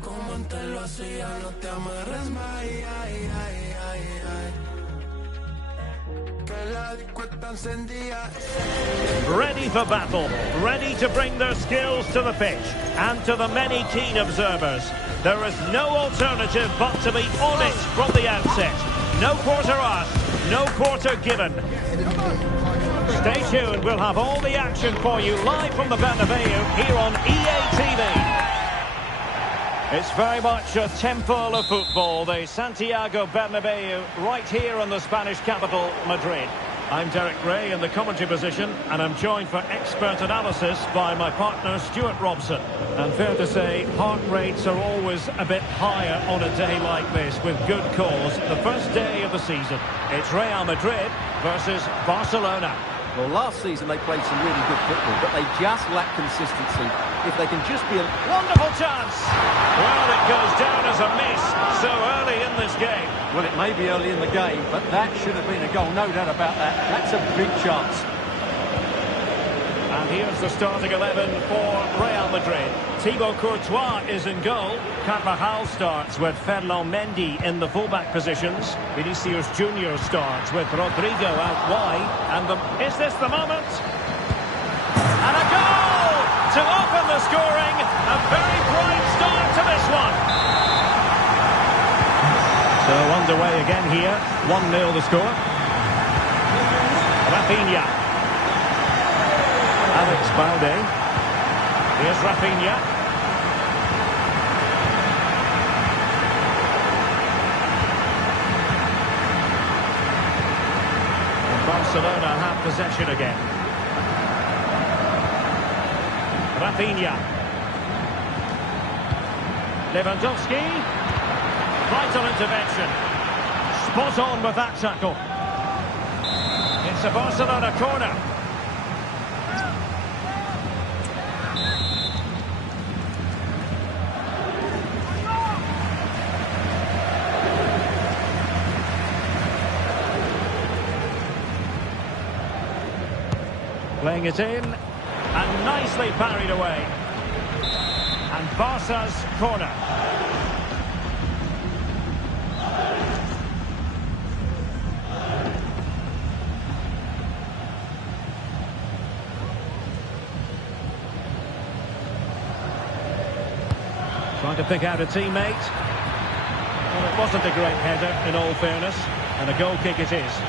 Como antes lo hacía, no te amarres más. Ready for battle, ready to bring their skills to the pitch, and to the many keen observers, there is no alternative but to be on it from the outset. No quarter asked, no quarter given. Stay tuned, we'll have all the action for you live from the Bernabeu here on EA TV. It's very much a temple of football, the Santiago Bernabeu, right here in the Spanish capital, Madrid. I'm Derek Ray in the commentary position, and I'm joined for expert analysis by my partner Stuart Robson. And fair to say, heart rates are always a bit higher on a day like this, with good cause. The first day of the season. It's Real Madrid versus Barcelona. Well, last season they played some really good football, but they just lack consistency. If they can just be a... Wonderful chance! Well, it goes down as a miss so early in this game. Well, it may be early in the game, but that should have been a goal, no doubt about that. That's a big chance. And here's the starting 11 for Real Madrid. Thibaut Courtois is in goal. Carvajal starts with Ferland Mendy in the fullback positions. Vinicius Junior starts with Rodrigo out wide. And is this the moment? And a goal to open the scoring. A very bright start to this one. So underway again here. 1-0 the score. Rafinha. Alex Balde. Here's Rafinha. And Barcelona have possession again. Rafinha. Lewandowski. Vital intervention. Spot on with that tackle. It's a Barcelona corner. Playing it in, and nicely parried away. And Barca's corner. Trying to pick out a teammate. Well, it wasn't a great header, in all fairness, and a goal kick it is.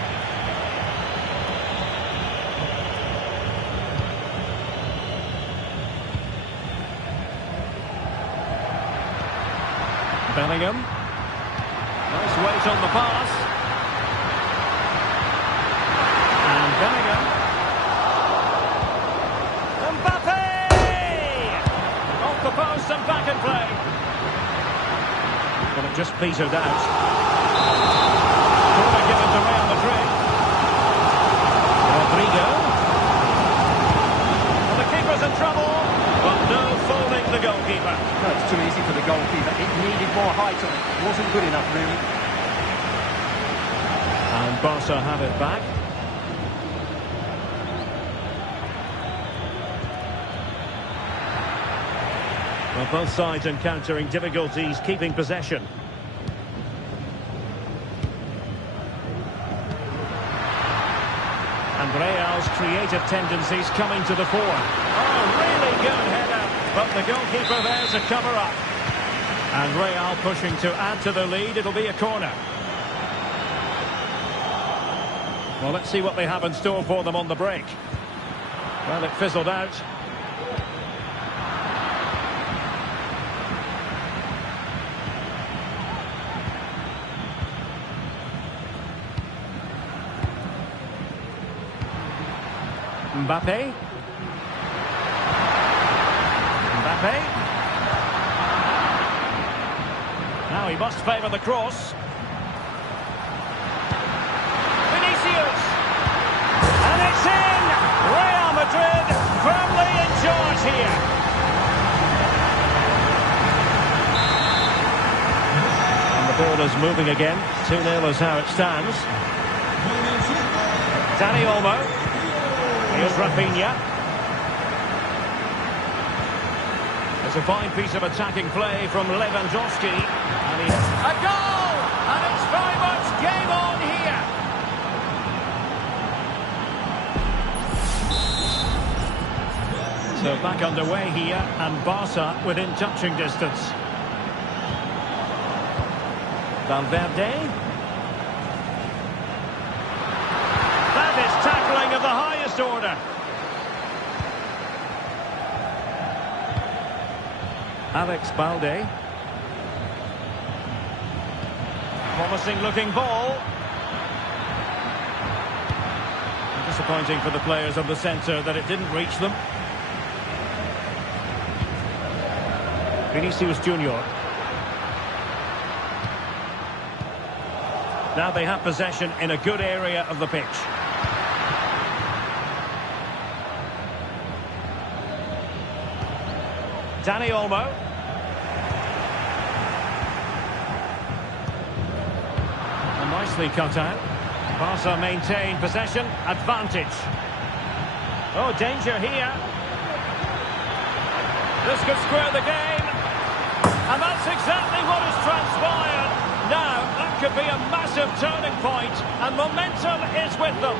Bellingham. Nice weight on the pass. And Bellingham. Mbappe! Off the post and back in play. Well, it just petered out. Corner given to Real Madrid. Rodrigo. Well, the keeper's in trouble. But no fouling the goalkeeper. No, it's too easy for the goalkeeper. It needed more height on it. Wasn't good enough, really. And Barca have it back. Well, both sides encountering difficulties keeping possession. And Real's creative tendencies coming to the fore. Oh, really good header, but the goalkeeper there to cover up. And Real pushing to add to the lead. It'll be a corner. Well, let's see what they have in store for them on the break. Well, it fizzled out. Mbappe. Now he must favour the cross. Vinicius. And it's in! Real Madrid firmly in charge here. And the ball is moving again. 2-0 is how it stands. Dani Olmo. Here's Rafinha. There's a fine piece of attacking play from Lewandowski. And a goal! And it's very much game on here. So back underway here, and Barca within touching distance. Valverde. That is tackling of the highest order. Alex Balde. Promising looking ball. Disappointing for the players of the centre that it didn't reach them. Vinicius Junior. Now they have possession in a good area of the pitch. Dani Olmo. And nicely cut out. Barca maintain possession, advantage. Oh, danger here. This could square the game. And that's exactly what has transpired. Now, that could be a massive turning point, and momentum is with them.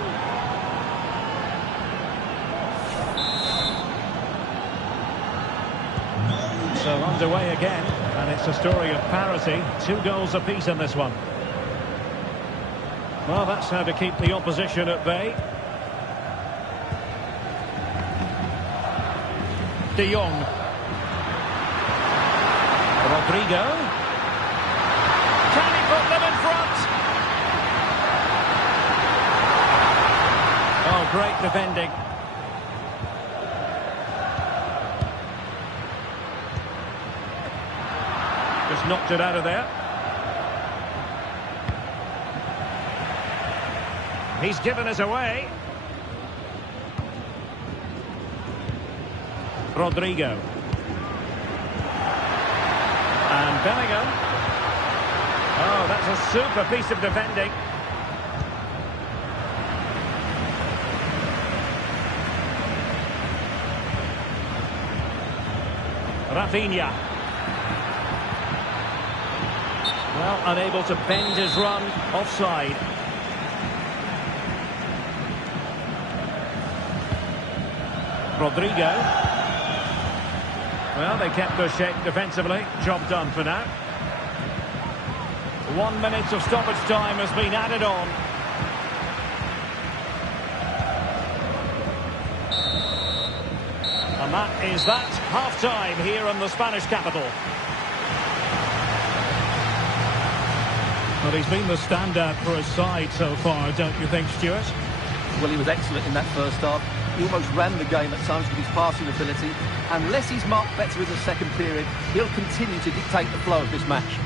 So underway again, and it's a story of parity. 2 goals apiece in this one. Well, that's how to keep the opposition at bay. De Jong. Rodrigo. Can he put them in front? Oh, great defending. Just knocked it out of there. He's given us away. Rodrigo. And Bellingham. Oh, that's a super piece of defending. Rafinha. Well, unable to bend his run, offside. Rodrigo. Well, they kept their shape defensively. Job done for now. 1 minute of stoppage time has been added on. And that is that. Half-time here in the Spanish capital. Well, he's been the standout for his side so far, don't you think, Stuart? Well, he was excellent in that first half. He almost ran the game at times with his passing ability. Unless he's marked better in the second period, he'll continue to dictate the flow of this match.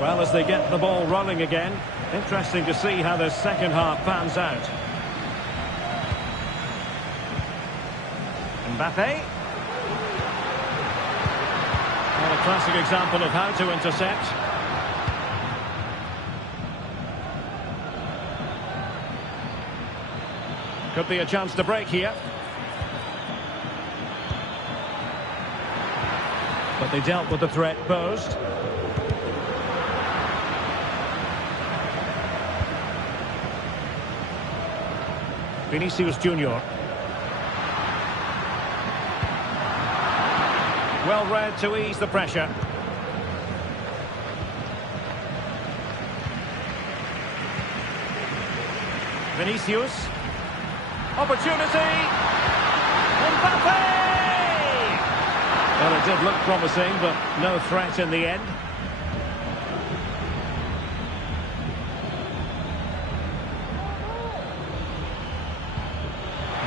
Well, as they get the ball rolling again, interesting to see how the second half pans out. Mbappe. Well, a classic example of how to intercept. Could be a chance to break here. But they dealt with the threat posed. Vinicius Junior. Well read to ease the pressure. Vinicius. Opportunity. Mbappe! Well, it did look promising, but no threat in the end.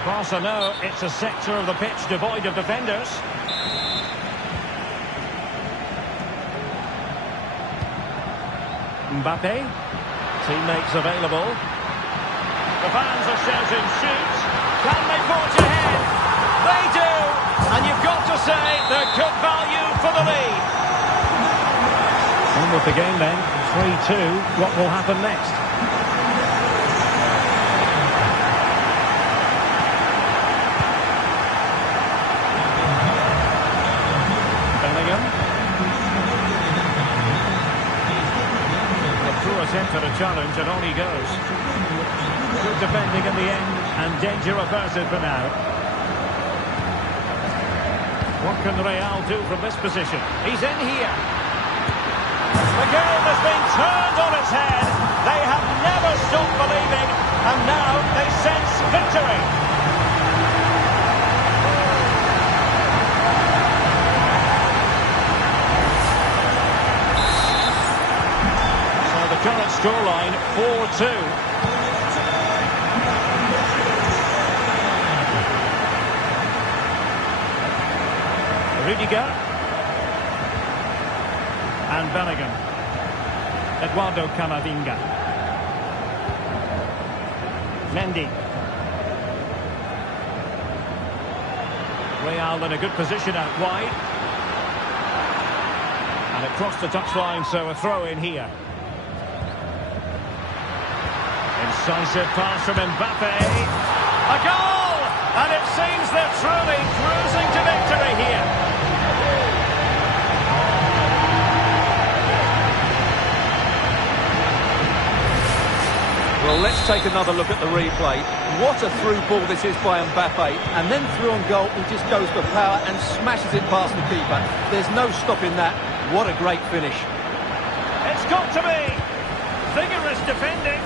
Barca know it's a sector of the pitch devoid of defenders. Mbappe. Teammates available. The fans are shouting, shoot! Can they forge ahead? They do! And you've got to say they're good value for the lead. On with the game then, 3-2. What will happen next? Bellingham. A poor attempt at a challenge and on he goes. Good defending in the end and danger averted for now. What can Real do from this position? He's in here. The game has been turned on its head. They have never stopped believing, and now they sense victory. So the current scoreline, 4-2. Rudiger and Bellingham. Eduardo Camavinga. Mendy. Real in a good position out wide. And across the touchline, so a throw in here. Incisive pass from Mbappe. A goal! And it seems they're truly cruising to victory here. Well, let's take another look at the replay. What a through ball this is by Mbappe. And then through on goal, he just goes for power and smashes it past the keeper. There's no stopping that. What a great finish. It's got to be. Vigorous defending.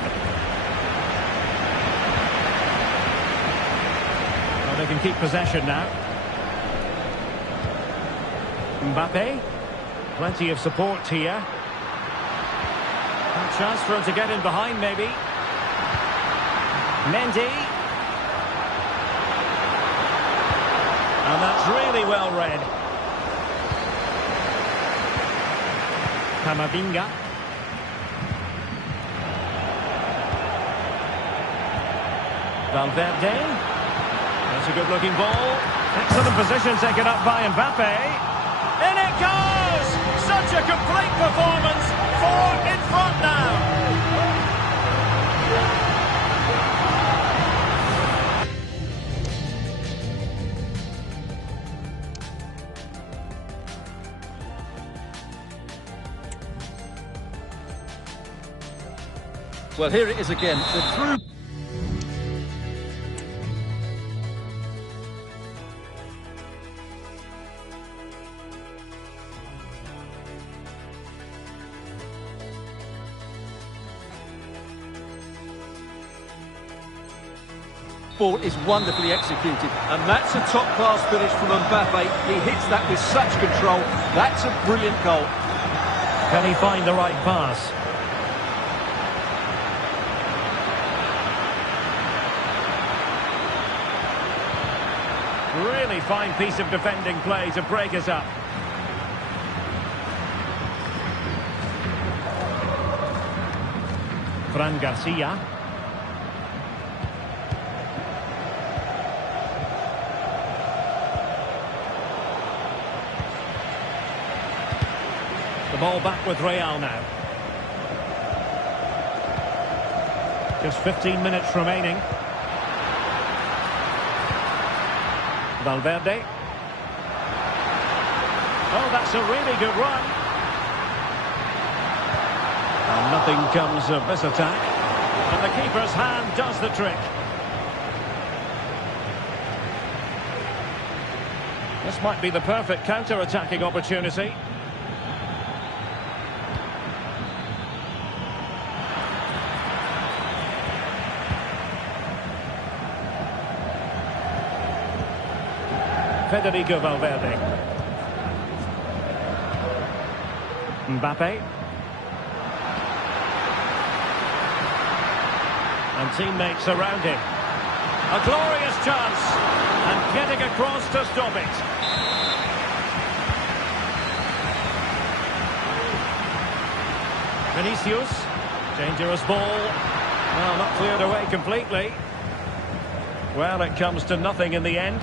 Well, they can keep possession now. Mbappe. Plenty of support here. A chance for him to get in behind, maybe. Mendy. And that's really well read. Camavinga. Valverde. That's a good-looking ball. Excellent position taken up by Mbappe. In it goes! Such a complete performance. 4 in front now. Well, here it is again. The through. Ball is wonderfully executed, and that's a top-class finish from Mbappe. He hits that with such control. That's a brilliant goal. Can he find the right pass? Really fine piece of defending play to break us up. Fran Garcia. The ball back with Real now. Just 15 minutes remaining. Valverde. Oh, that's a really good run. And nothing comes of this attack. And the keeper's hand does the trick. This might be the perfect counter-attacking opportunity. Federico Valverde. Mbappe. And teammates around him. A glorious chance. And getting across to stop it. Vinicius. Dangerous ball. Well, not cleared away completely. Well, it comes to nothing in the end.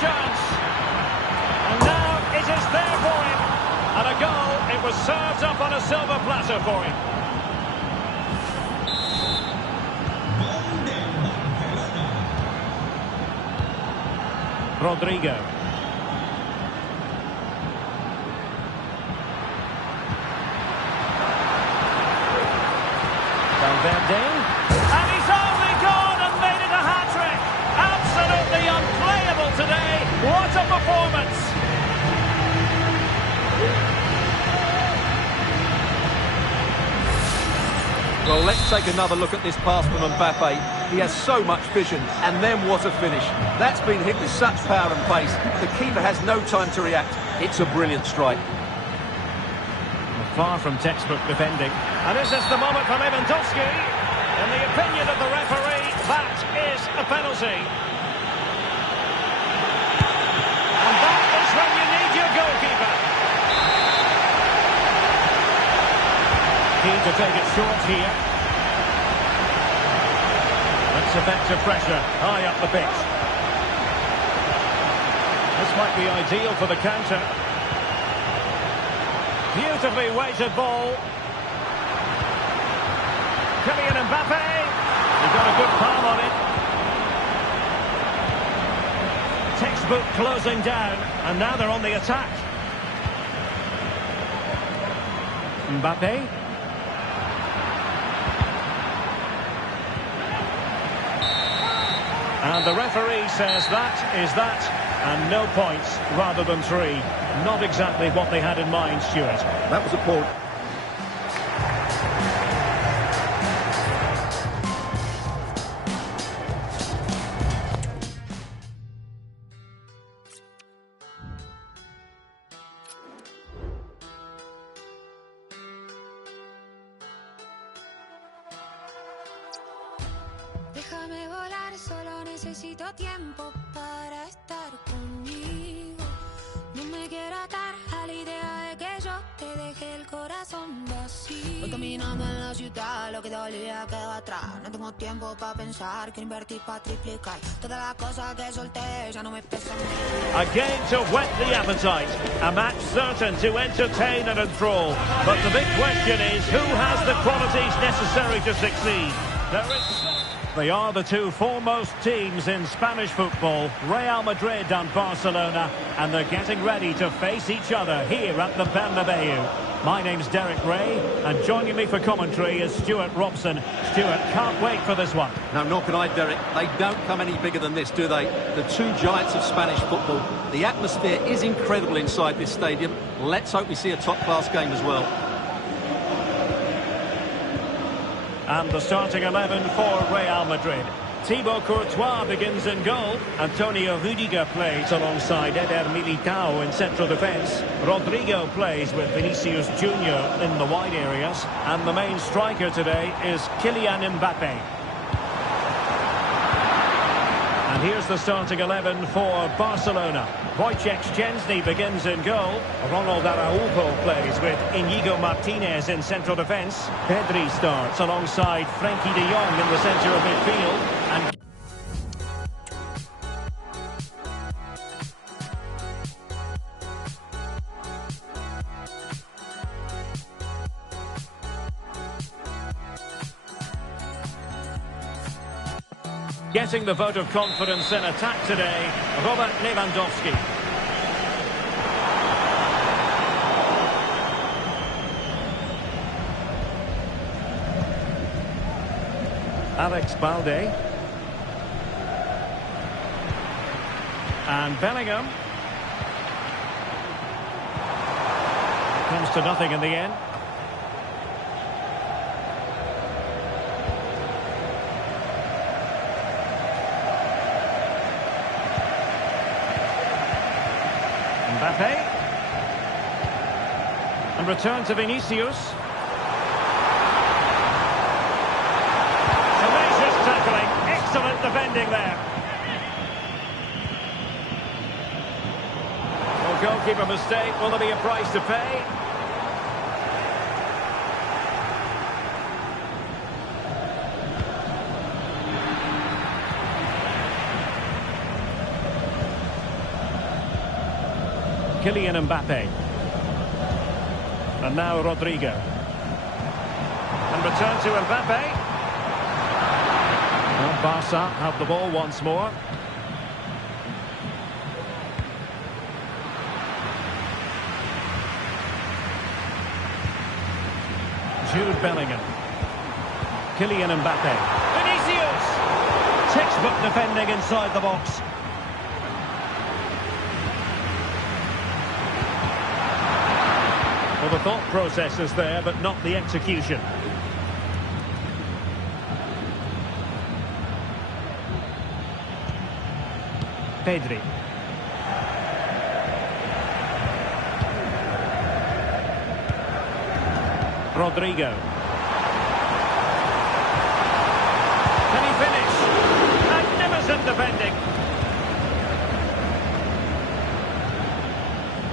Chance. And now it is there for him. And a goal. It was served up on a silver platter for him. Rodrigo. Valverde. And he's only gone and made it a hat-trick. Absolutely unplayable today. What a performance! Well, let's take another look at this pass from Mbappe. He has so much vision, and then what a finish. That's been hit with such power and pace. The keeper has no time to react. It's a brilliant strike. Far from textbook defending. And is this the moment for Lewandowski? In the opinion of the referee, that is a penalty. And that is when you need your goalkeeper. Keen to take it short here. That's effective pressure high up the pitch. This might be ideal for the counter. Beautifully weighted ball. Kylian Mbappe. He got a good palm on it. Textbook closing down, and now they're on the attack. Mbappe. And the referee says that is that, and no points rather than 3. Not exactly what they had in mind, Stuart. That was a poor... Déjame volar, solo necesito tiempo para estar conmigo. No me quiero atar a la idea de que yo te deje el corazón vacío. Voy caminando en la ciudad, lo que dolía quedó atrás. No tengo tiempo para pensar, quiero invertir para triplicar. Todas las cosas que solté ya no me pesan. A game to whet the appetite. A match certain to entertain and enthrall. But the big question is, who has the qualities necessary to succeed? They are the two foremost teams in Spanish football, Real Madrid and Barcelona, and they're getting ready to face each other here at the Bernabeu. My name's Derek Ray, and joining me for commentary is Stuart Robson. Stuart, can't wait for this one. No, nor can I, Derek. They don't come any bigger than this, do they? The two giants of Spanish football. The atmosphere is incredible inside this stadium. Let's hope we see a top-class game as well. And the starting 11 for Real Madrid. Thibaut Courtois begins in goal. Antonio Rudiger plays alongside Eder Militao in central defence. Rodrigo plays with Vinicius Junior in the wide areas. And the main striker today is Kylian Mbappe. And here's the starting 11 for Barcelona. Wojciech Szczęsny begins in goal. Ronald Araujo plays with Inigo Martinez in central defence. Pedri starts alongside Frenkie de Jong in the centre of midfield. And getting the vote of confidence in attack today, Robert Lewandowski. Alex Balde. And Bellingham. Comes to nothing in the end. Mbappe. And return to Vinicius. Tenacious tackling. Excellent defending there. Well, goalkeeper mistake. Will there be a price to pay? Kylian Mbappe. And now Rodrigo. And return to Mbappe. Well, Barca have the ball once more. Jude Bellingham. Kylian Mbappe. Vinicius! Textbook defending inside the box. Well, the thought process is there, but not the execution. Pedri. Rodrigo. Can he finish? Magnificent defending.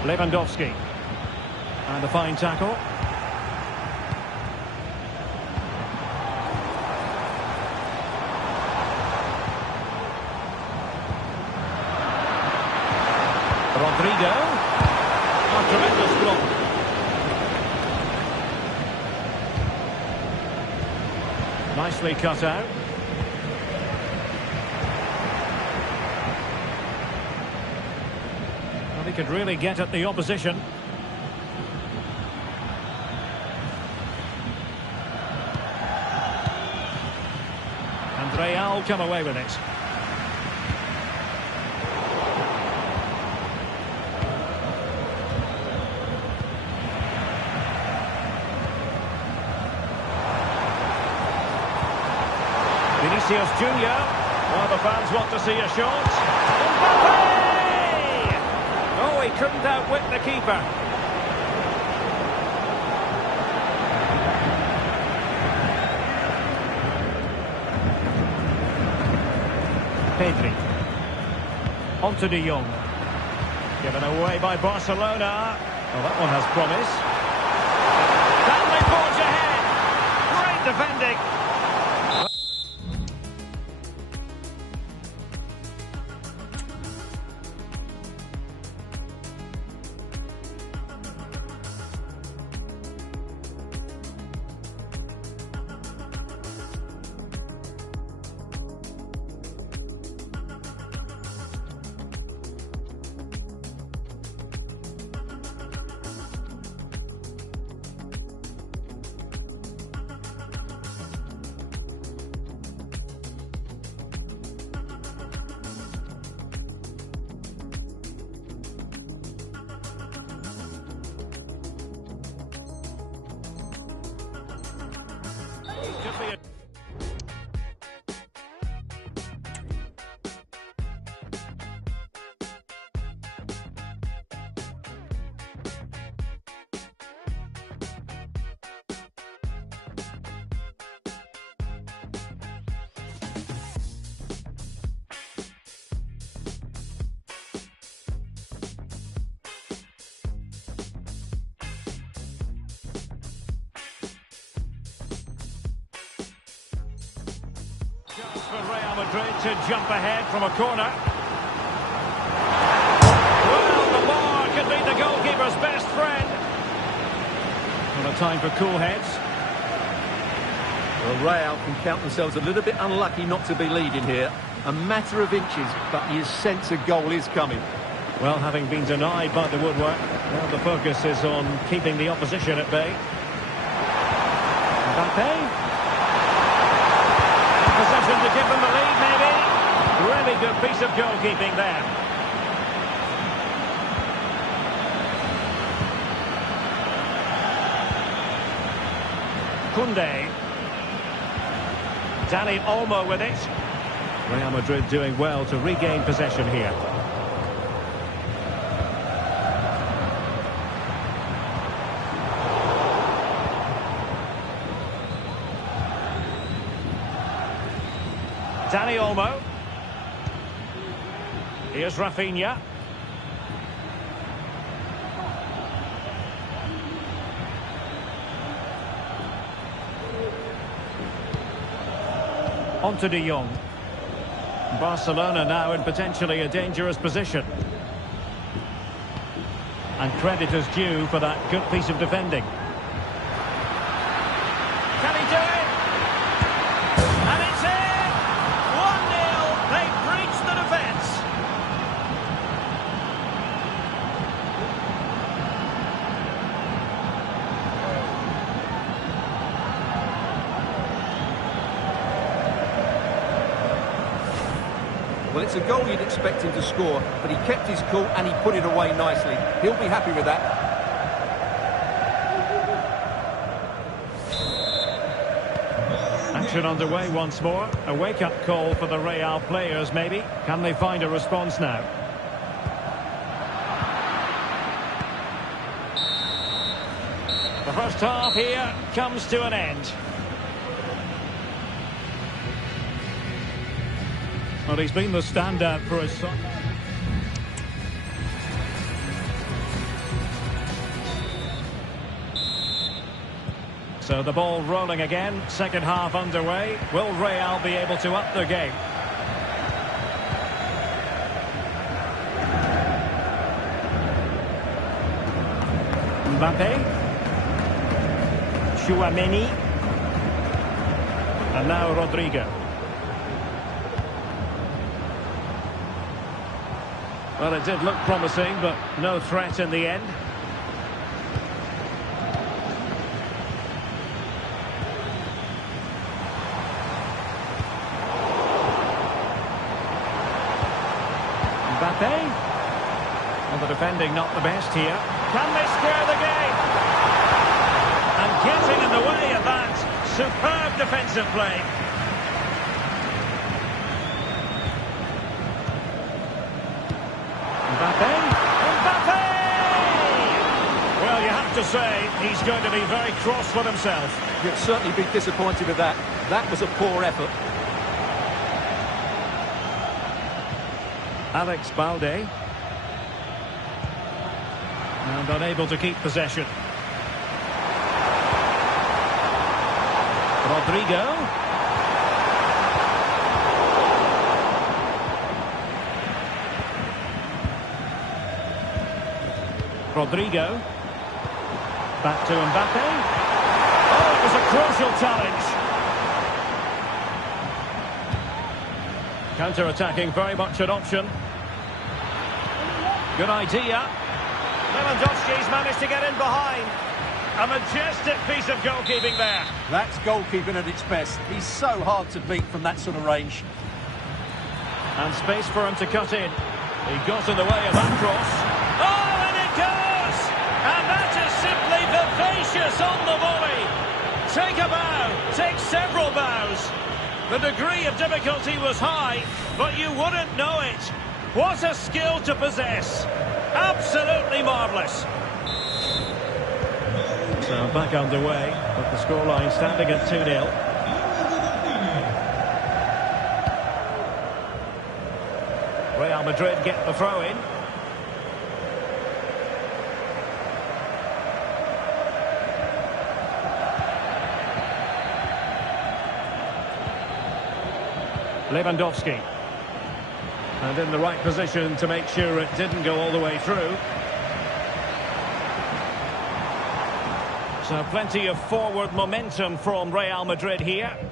Lewandowski. And a fine tackle. Rodrigo. A tremendous block. Nicely cut out. Well, he could really get at the opposition. Real come away with it. Vinicius Junior. Well, the fans want to see a shot. Mbappe! Oh, he couldn't outwit the keeper. Pedri. On to De Jong. Given away by Barcelona. Well, that one has promise. Stanley forge ahead. Great defending. For Real Madrid to jump ahead from a corner. Well, the bar could be the goalkeeper's best friend. Well, a time for cool heads. Well, Real can count themselves a little bit unlucky not to be leading here. A matter of inches, but you sense a goal is coming. Well, having been denied by the woodwork, well, the focus is on keeping the opposition at bay. Mbappe. good piece of goalkeeping there. Koundé. Dani Olmo with it. Real Madrid doing well to regain possession here. Dani Olmo. Here's Rafinha. On to De Jong. Barcelona now in potentially a dangerous position. And credit is due for that good piece of defending. Can he do it? And it's in! 1-0. They've breached the defence. Well, it's a goal you'd expect him to score, but he kept his cool and he put it away nicely. He'll be happy with that. Action underway once more. A wake-up call for the Real players, maybe. Can they find a response now? The first half here comes to an end. Well, he's been the standout for his son. So the ball rolling again, second half underway. Will Real be able to up their game? Mbappe. Tchouaméni. And now Rodrigo. Well, it did look promising, but no threat in the end. Mbappe. Well, the defending not the best here. Can they square the game? And getting in the way of that. Superb defensive play. Mbappe! Well, you have to say, he's going to be very cross with himself. You'd certainly be disappointed with that. That was a poor effort. Alex Balde. And unable to keep possession. Rodrigo. Rodrigo. Back to Mbappe. Oh, it was a crucial challenge. Counter-attacking, very much an option. Good idea. Lewandowski's managed to get in behind. A majestic piece of goalkeeping there. That's goalkeeping at its best. He's so hard to beat from that sort of range. And space for him to cut in. He got in the way of that cross. Oh, and it goes! And that is simply vivacious on the volley. Take a bow, take several bows. The degree of difficulty was high, but you wouldn't know it. What a skill to possess. Absolutely marvellous. So back underway, but the scoreline standing at 2-0. Real Madrid get the throw in. Lewandowski. And in the right position to make sure it didn't go all the way through. So plenty of forward momentum from Real Madrid here. And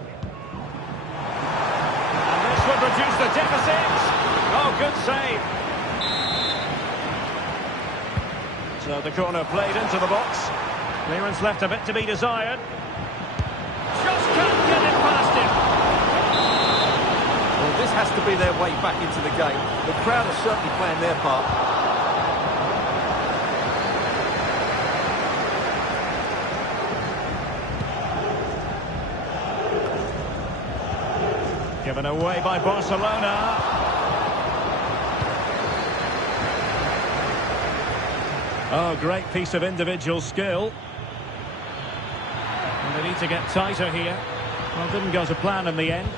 this would reduce the deficit. Oh, good save. So the corner played into the box. Clearance left a bit to be desired. Just can't get it past him. Well, this has to be their way back into the game. The crowd are certainly playing their part. Given away by Barcelona. Oh, great piece of individual skill. And they need to get tighter here. Well, didn't go to plan in the end.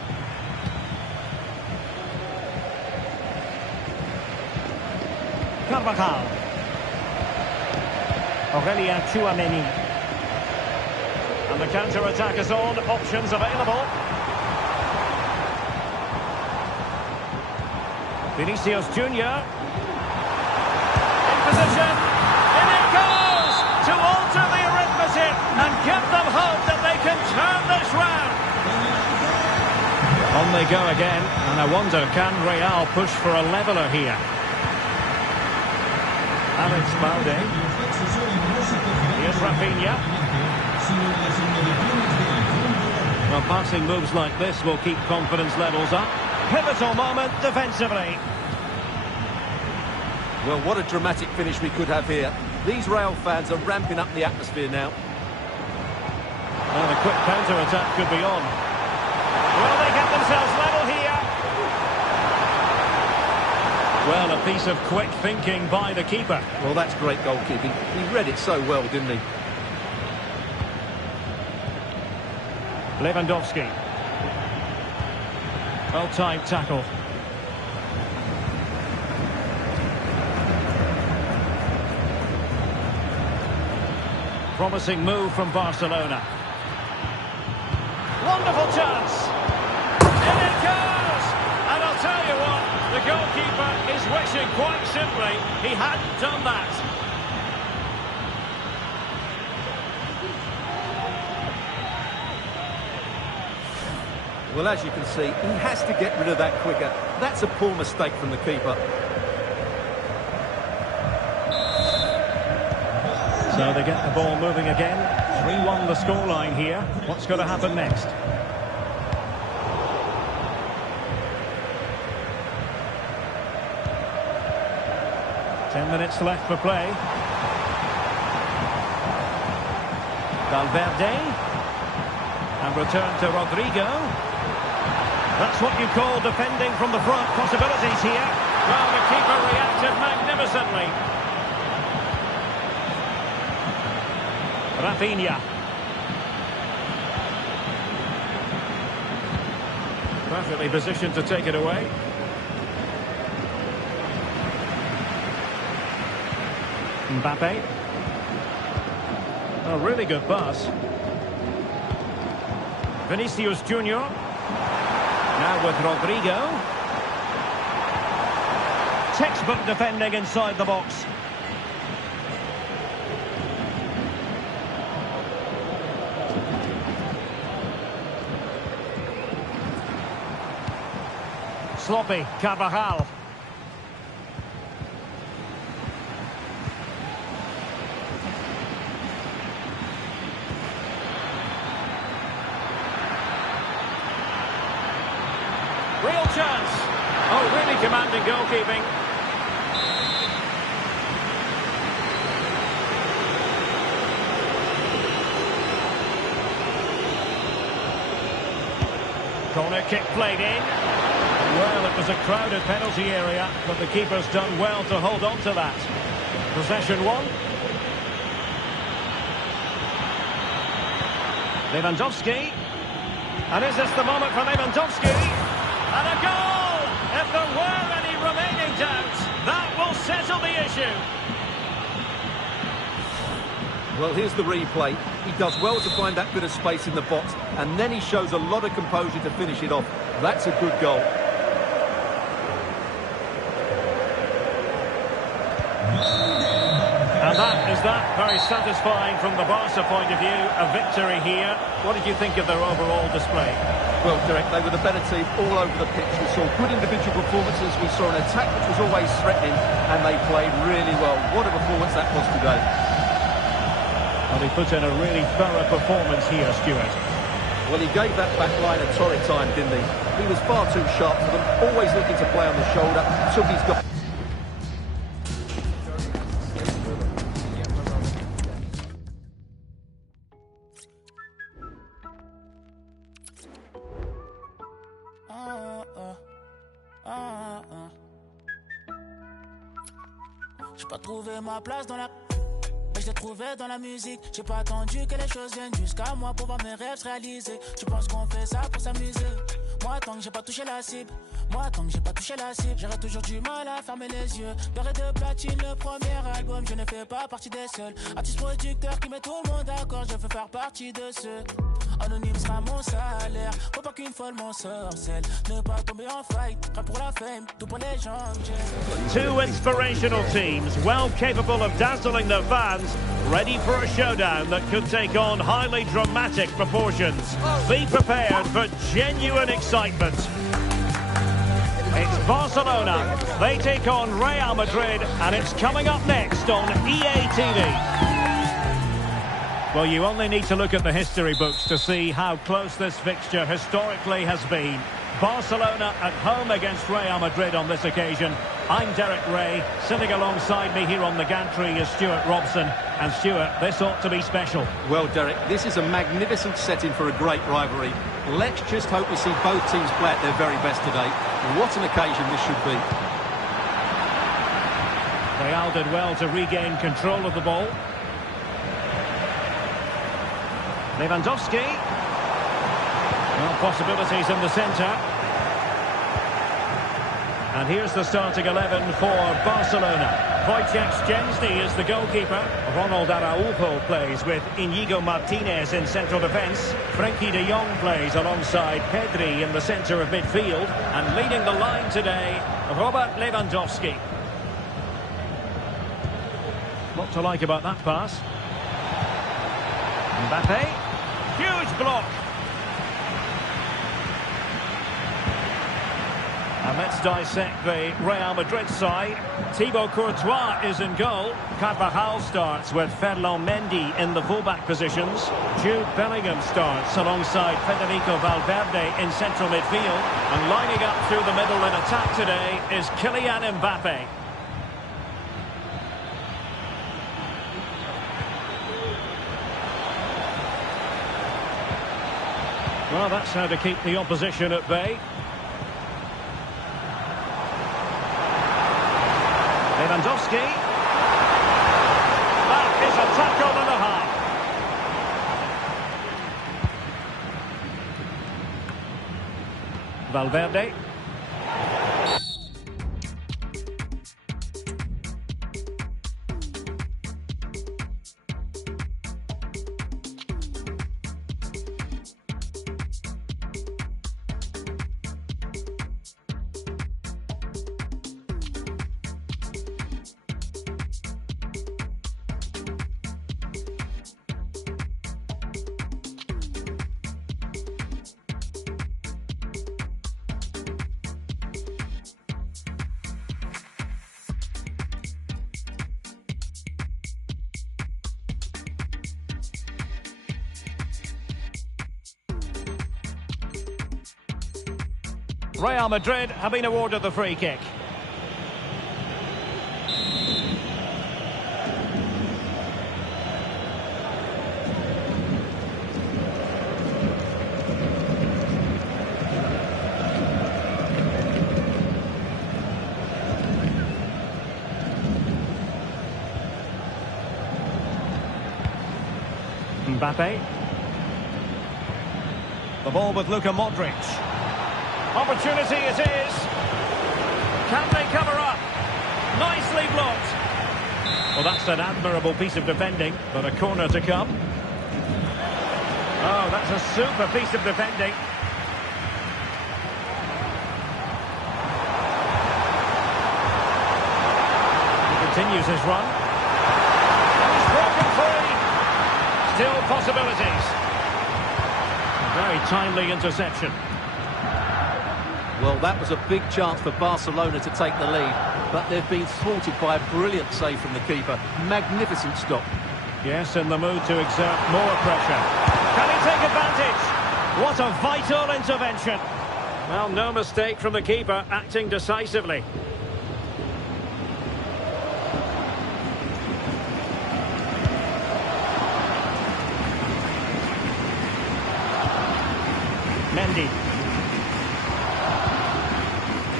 Carvajal. Aurelien Tchouameni. And the counter-attack is on. Options available. Vinicius Junior. In position. In it goes! To alter the arithmetic and give them hope that they can turn this round. On they go again. And I wonder, can Real push for a leveller here? Alex Balde. Here's Rafinha. Well, passing moves like this will keep confidence levels up. Pivotal moment defensively. Well, what a dramatic finish we could have here. These Real fans are ramping up the atmosphere now. Well, the quick counter-attack could be on. Will they get themselves level here? Well, a piece of quick thinking by the keeper. Well, that's great goalkeeping. He read it so well, didn't he? Lewandowski. Well-timed tackle. Promising move from Barcelona. Wonderful chance. In it goes! And I'll tell you what, the goalkeeper is wishing quite simply he hadn't done that. Well, as you can see, he has to get rid of that quicker. That's a poor mistake from the keeper. So they get the ball moving again. 3-1 the scoreline here. What's going to happen next? Ten minutes left for play. Valverde. And return to Rodrigo. That's what you call defending from the front. Possibilities here. Well, the keeper reacted magnificently. Rafinha. Perfectly positioned to take it away. Mbappe. A really good pass. Vinicius Junior. Now with Rodrigo. Textbook defending inside the box. Sloppy, Carvajal. Real chance. Oh, really commanding goalkeeping. Corner kick played in. Well, it was a crowded penalty area, but the keeper's done well to hold on to that. Possession won. Lewandowski. And is this the moment for Lewandowski? And a goal! If there were any remaining doubts, that will settle the issue. Well, here's the replay. He does well to find that bit of space in the box, and then he shows a lot of composure to finish it off. That's a good goal. And that is that. Very satisfying from the Barca point of view. A victory here. What did you think of their overall display? Well, Derek, they were the better team all over the pitch. We saw good individual performances. We saw an attack which was always threatening, and they played really well. What a performance that was today. Well, he put in a really thorough performance here, Stuart. Well, he gave that back line a torrid time, didn't he? He was far too sharp for them, always looking to play on the shoulder, took his goal. J'ai pas trouvé ma place dans la... Mais je l'ai trouvé dans la musique. J'ai pas attendu que les choses viennent jusqu'à moi pour voir mes rêves se réaliser. Tu penses qu'on fait ça pour s'amuser? Moi tant que j'ai pas touché la cible, j'aurais toujours du mal à fermer les yeux. Beurre de platine, le premier album, je ne fais pas partie des seuls artistes producteurs qui mettent tout le monde d'accord. Je veux faire partie de ceux. Anonyme sera mon salaire. Faut pas qu'une folle m'en sorcelle. Ne pas tomber en fight. Prêt pour la fame, tout pour les gens. Two inspirational teams, well capable of dazzling their fans, ready for a showdown that could take on highly dramatic proportions. Be prepared for genuine excitement. It's Barcelona. They take on Real Madrid, and it's coming up next on EA TV. Well, you only need to look at the history books to see how close this fixture historically has been. Barcelona at home against Real Madrid on this occasion. I'm Derek Ray. Sitting alongside me here on the gantry is Stuart Robson. And Stuart, this ought to be special. Well, Derek, this is a magnificent setting for a great rivalry. Let's just hope we see both teams play at their very best today. What an occasion this should be. Real did well to regain control of the ball. Lewandowski. Well, possibilities in the centre. And here's the starting 11 for Barcelona. Wojciech Szczęsny is the goalkeeper. Ronald Araujo plays with Inigo Martinez in central defence. Frenkie de Jong plays alongside Pedri in the centre of midfield. And leading the line today, Robert Lewandowski. What to like about that pass? Mbappe. Huge block. And let's dissect the Real Madrid side. Thibaut Courtois is in goal. Carvajal starts with Ferland Mendy in the fullback positions. Jude Bellingham starts alongside Federico Valverde in central midfield. And lining up through the middle in attack today is Kylian Mbappe. Well, that's how to keep the opposition at bay. Lewandowski. That is a tackle and a half. Valverde. Real Madrid have been awarded the free kick. Mbappe. The ball with Luka Modric. Opportunity it is. Can they cover up? Nicely blocked. Well, that's an admirable piece of defending, but a corner to come. Oh, that's a super piece of defending. He continues his run. He's broken free. Still possibilities. A very timely interception. Well, that was a big chance for Barcelona to take the lead, but they've been thwarted by a brilliant save from the keeper. Magnificent stop. Yes, in the mood to exert more pressure. Can he take advantage? What a vital intervention. Well, no mistake from the keeper, acting decisively. Mendy.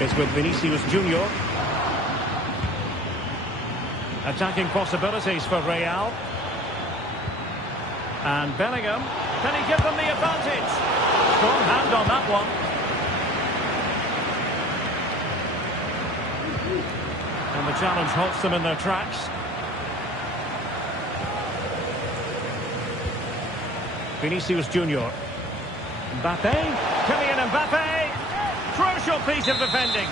It's with Vinicius Junior. Attacking possibilities for Real. And Bellingham. Can he give them the advantage? Strong hand on that one. And the challenge halts them in their tracks. Vinicius Junior. Mbappe. Kylian Mbappe. Crucial piece of defending.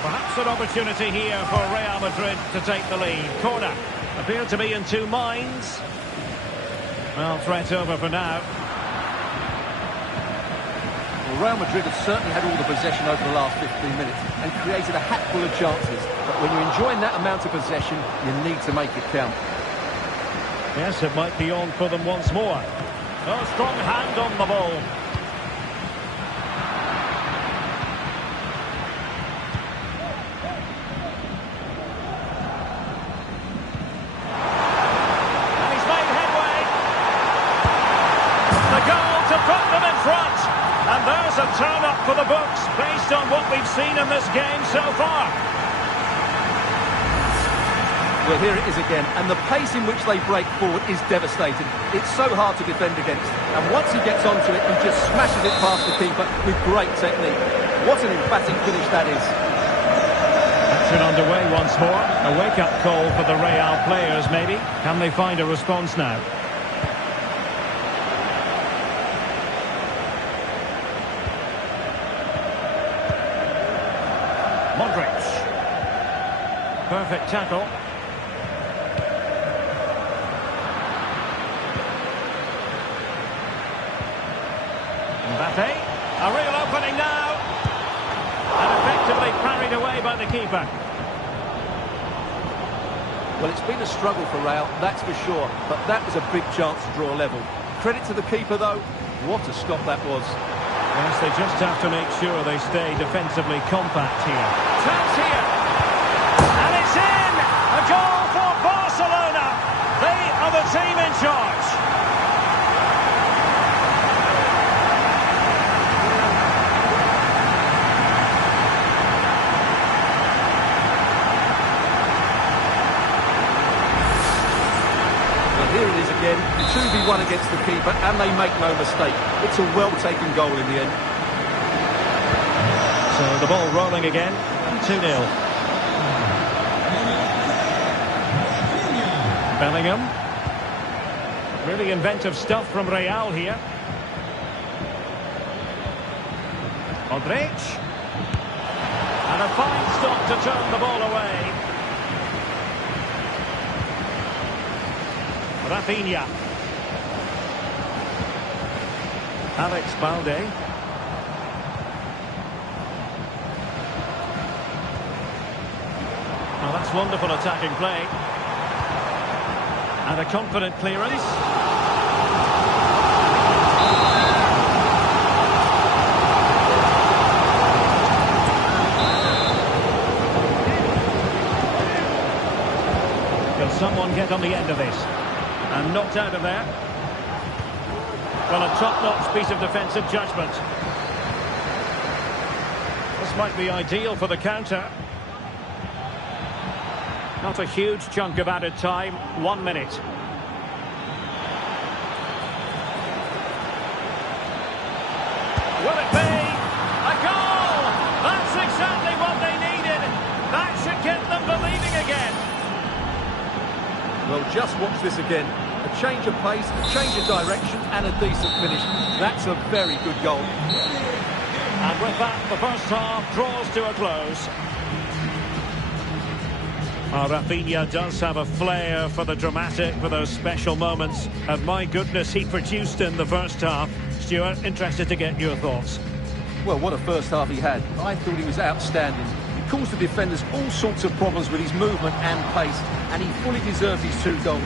Perhaps an opportunity here for Real Madrid to take the lead. Corner. Appear to be in two minds. Well, threat over for now. Well, Real Madrid have certainly had all the possession over the last 15 minutes and created a hatful of chances. But when you're enjoying that amount of possession, you need to make it count. Yes, it might be on for them once more. Oh, strong hand on the ball. And he's made headway. The goal to put them in front. And there's a turn-up for the books based on what we've seen in this game so far. Well, here it is again, and the pace in which they break forward is devastating. It's so hard to defend against, and once he gets onto it, he just smashes it past the keeper with great technique. What an emphatic finish that is. Action underway once more. A wake-up call for the Real players, maybe. Can they find a response now? Modric. Perfect tackle. Mbappe, a real opening now, and effectively parried away by the keeper. Well, it's been a struggle for Real, that's for sure, but that was a big chance to draw level. Credit to the keeper, though. What a stop that was. Yes, they just have to make sure they stay defensively compact here. Chance here, and it's in! A goal for Barcelona. They are the team in charge. Here it is again, 2v1 against the keeper, and they make no mistake. It's a well-taken goal in the end. So the ball rolling again, 2-0. Bellingham. Really inventive stuff from Real here. Modric. And a fine stop to turn the ball away. Rafinha. Alex Balde. Well, that's wonderful attacking play. And a confident clearance. Will someone get on the end of this? And knocked out of there. Well, a top-notch piece of defensive judgment. This might be ideal for the counter. Not a huge chunk of added time, 1 minute. Will it be? A goal! That's exactly what they needed. That should get them believing again. Well, just watch this again. A change of pace, a change of direction, and a decent finish. That's a very good goal. And with that, the first half draws to a close. Rafinha does have a flair for the dramatic, for those special moments. And my goodness, he produced in the first half. Stuart, interested to get your thoughts. Well, what a first half he had. I thought he was outstanding. He caused the defenders all sorts of problems with his movement and pace, and he fully deserved his 2 goals.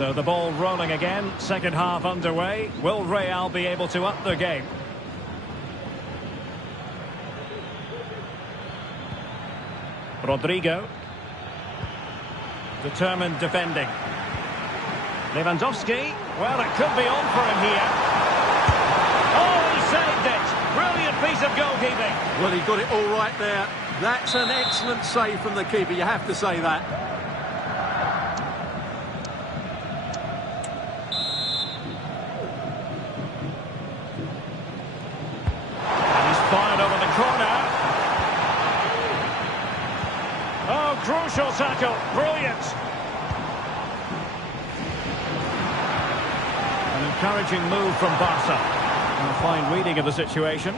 So the ball rolling again, second half underway. Will Real be able to up their game? Rodrigo. Determined defending. Lewandowski. Well, it could be on for him here. Oh, he saved it. Brilliant piece of goalkeeping. Well, he got it all right there. That's an excellent save from the keeper, you have to say that. And he's fired over the corner. Oh, crucial tackle. Brilliant. An encouraging move from Barca. And a fine reading of the situation.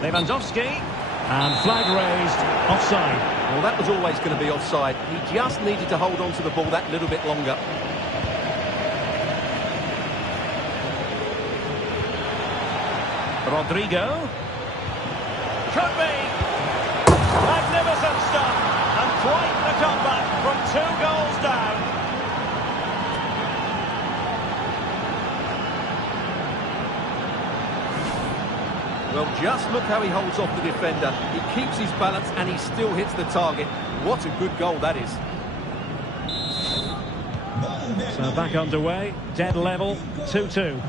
Lewandowski. And flag raised. Offside. Well, that was always going to be offside. He just needed to hold on to the ball that little bit longer. Rodrigo. Could be. Magnificent stuff. And quite the comeback from 2 goals down. Well, just look how he holds off the defender. He keeps his balance and he still hits the target. What a good goal that is. So back underway, dead level, 2-2.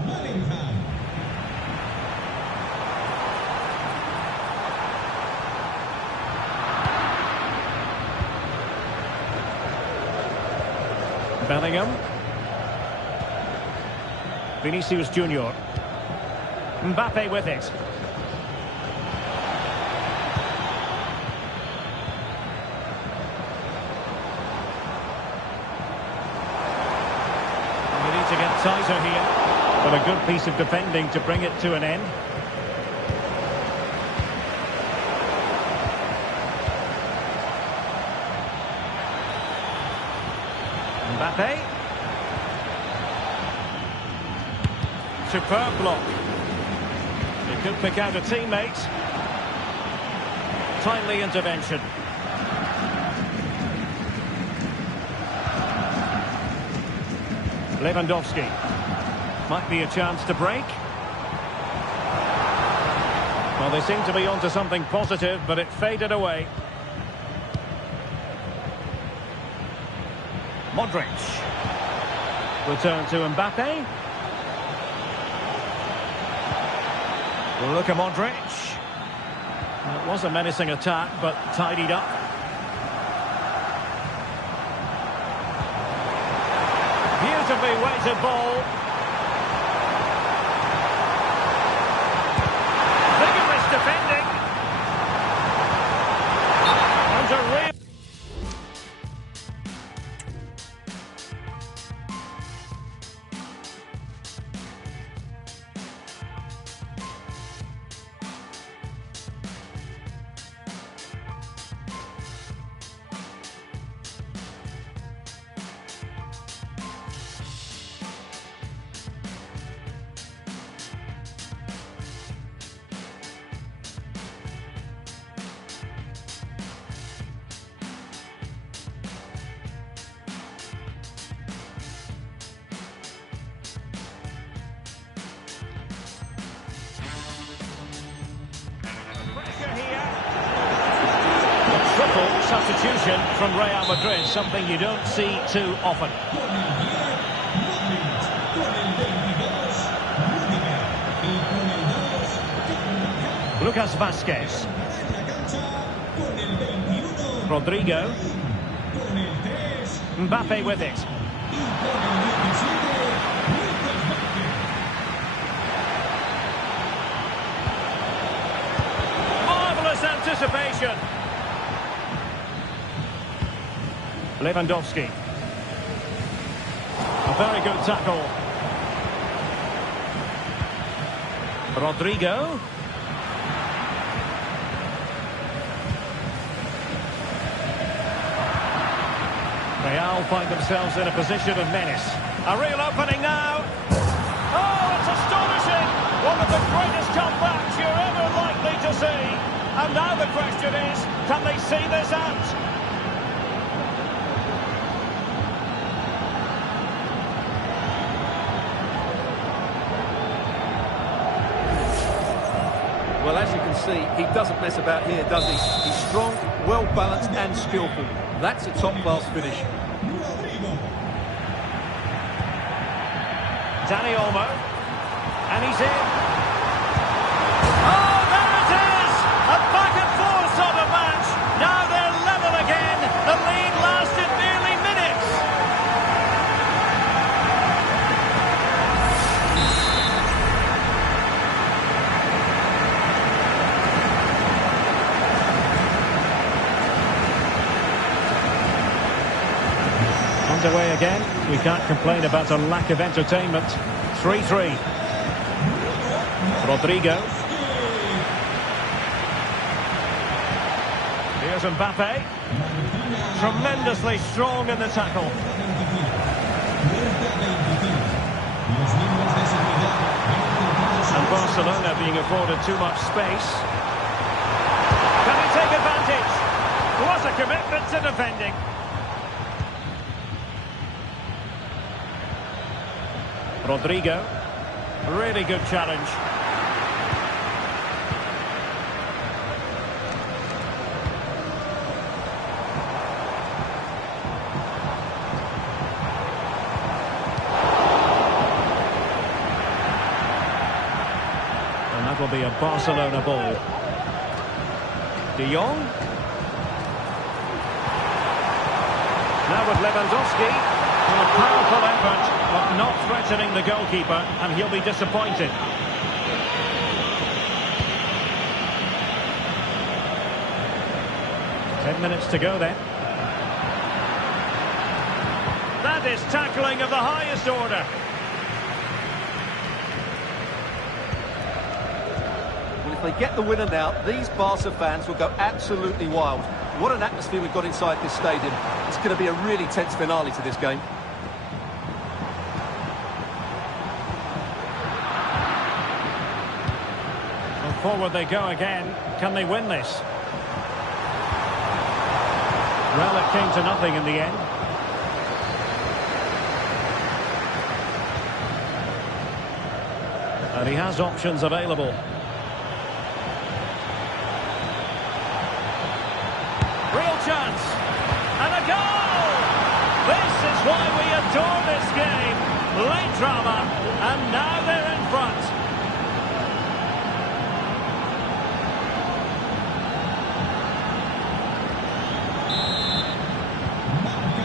Bellingham. Vinicius Junior. Mbappe with it. To get tighter here, but a good piece of defending to bring it to an end. Mbappe. Superb block. He could pick out a teammate. Timely intervention. Lewandowski. Might be a chance to break. Well, they seem to be onto something positive, but it faded away. Modric. Return to Mbappe. Look at Modric. Well, it was a menacing attack, but tidied up. Beautifully weighted ball. Vigorous defending. And a real... Substitution from Real Madrid, something you don't see too often. Lucas Vázquez. Rodrigo. Mbappe with it. Marvellous anticipation. Lewandowski. A very good tackle. Rodrigo. Real find themselves in a position of menace. A real opening now. Oh, it's astonishing! One of the greatest comebacks you're ever likely to see. And now the question is, can they see this out? see, he doesn't mess about here, does he? He's strong, well-balanced and skillful. That's a top-class finish. Danny Olmo. And he's in. Oh, there it is! A back-and-forth sort of match. Now they're level again. The lead lasted nearly minutes. Underway again. We can't complain about a lack of entertainment. 3-3. Rodrigo. Here's Mbappe. Tremendously strong in the tackle. And Barcelona being afforded too much space. Can he take advantage? What a commitment to defending. Rodrigo, really good challenge. And that will be a Barcelona ball. De Jong. Now with Lewandowski. A powerful effort, but not threatening the goalkeeper, and he'll be disappointed. Ten minutes to go then. That is tackling of the highest order. Well, if they get the winner now, these Barca fans will go absolutely wild. What an atmosphere we've got inside this stadium. It's going to be a really tense finale to this game. Forward they go again. Can they win this? Well, it came to nothing in the end. And he has options available. Real chance. And a goal! This is why we adore this game. Late drama. And now they're in front.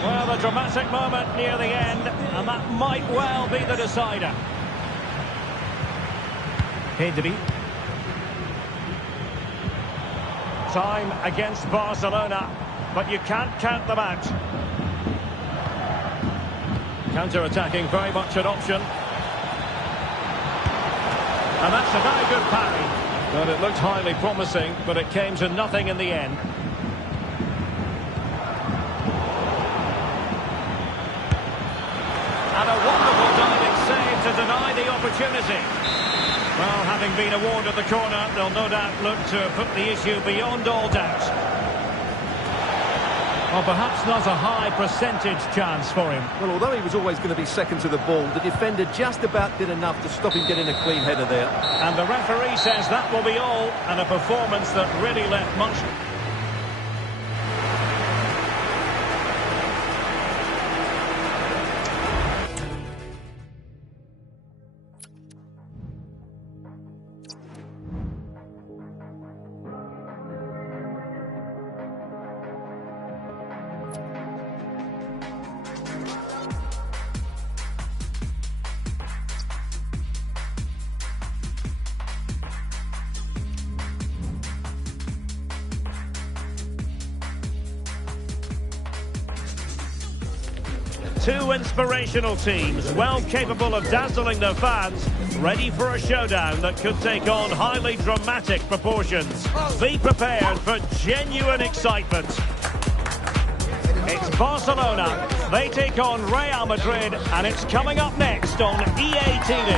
Well, a dramatic moment near the end, and that might well be the decider. Pedri. Time against Barcelona, but you can't count them out. Counter-attacking, very much an option. And that's a very good parry. Well, it looked highly promising, but it came to nothing in the end. And a wonderful diving save to deny the opportunity. Well, having been awarded the corner, they'll no doubt look to put the issue beyond all doubt. Well, perhaps not a high percentage chance for him. Well, although he was always going to be second to the ball, the defender just about did enough to stop him getting a clean header there. And the referee says that will be all, and a performance that really left much... Two inspirational teams, well capable of dazzling their fans, ready for a showdown that could take on highly dramatic proportions. Be prepared for genuine excitement. It's Barcelona. They take on Real Madrid, and it's coming up next on EA TV.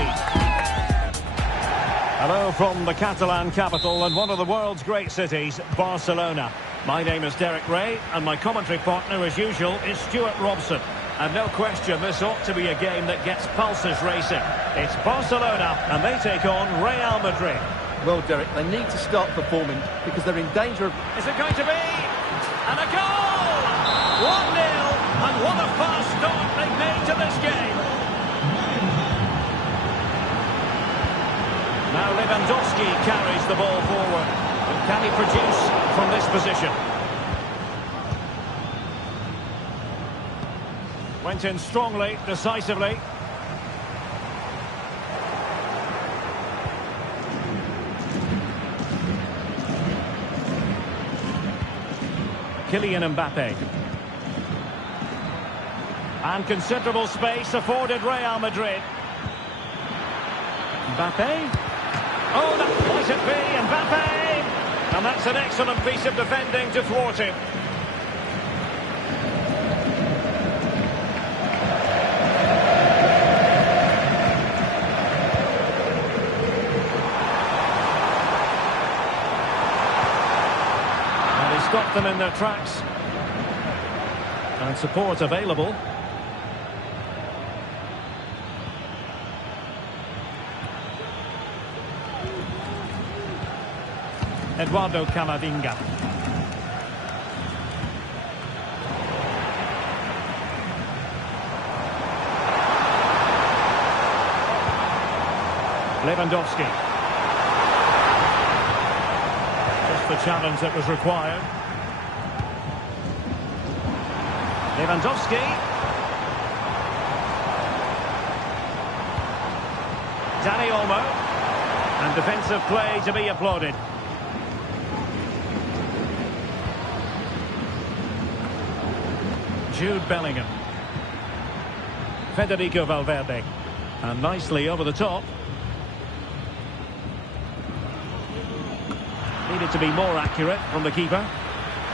Hello from the Catalan capital and one of the world's great cities, Barcelona. My name is Derek Ray, and my commentary partner, as usual, is Stuart Robson. And no question, this ought to be a game that gets pulses racing. It's Barcelona, and they take on Real Madrid. Well, Derek, they need to start performing because they're in danger of... Is it going to be? And a goal! 1-0, and what a fast start they've made to this game. Now Lewandowski carries the ball forward. And can he produce from this position? Went in strongly, decisively. Kylian Mbappe. And considerable space afforded Real Madrid. Mbappe. Oh, that might it be, Mbappe! And that's an excellent piece of defending to thwart him. And he stopped them in their tracks. And support available. Eduardo Camavinga. Lewandowski. Just the challenge that was required. Lewandowski. Dani Olmo. And defensive play to be applauded. Jude Bellingham. Federico Valverde. And nicely over the top. Needed to be more accurate from the keeper.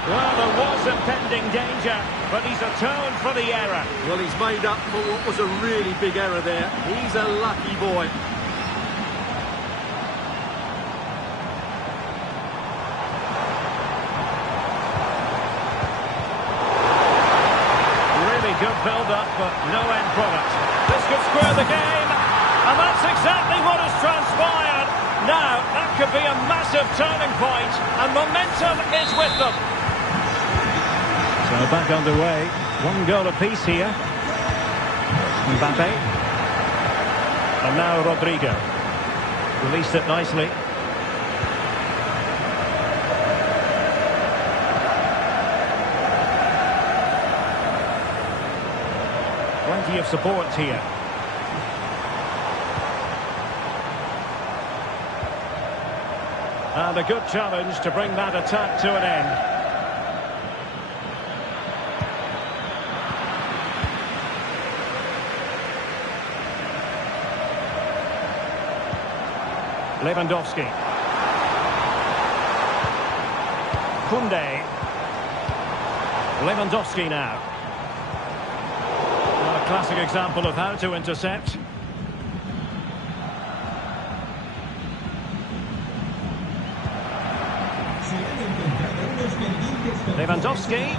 Well, there was impending danger, but he's atoned for the error. Well, he's made up for what was a really big error there. He's a lucky boy. Good build-up, but no end product. This could square the game, and that's exactly what has transpired. Now, that could be a massive turning point, and momentum is with them. So back underway. One goal apiece here. Mbappe. And now Rodrigo. Released it nicely. Plenty of support here. And a good challenge to bring that attack to an end. Lewandowski. Koundé. Lewandowski now. Classic example of how to intercept. Lewandowski.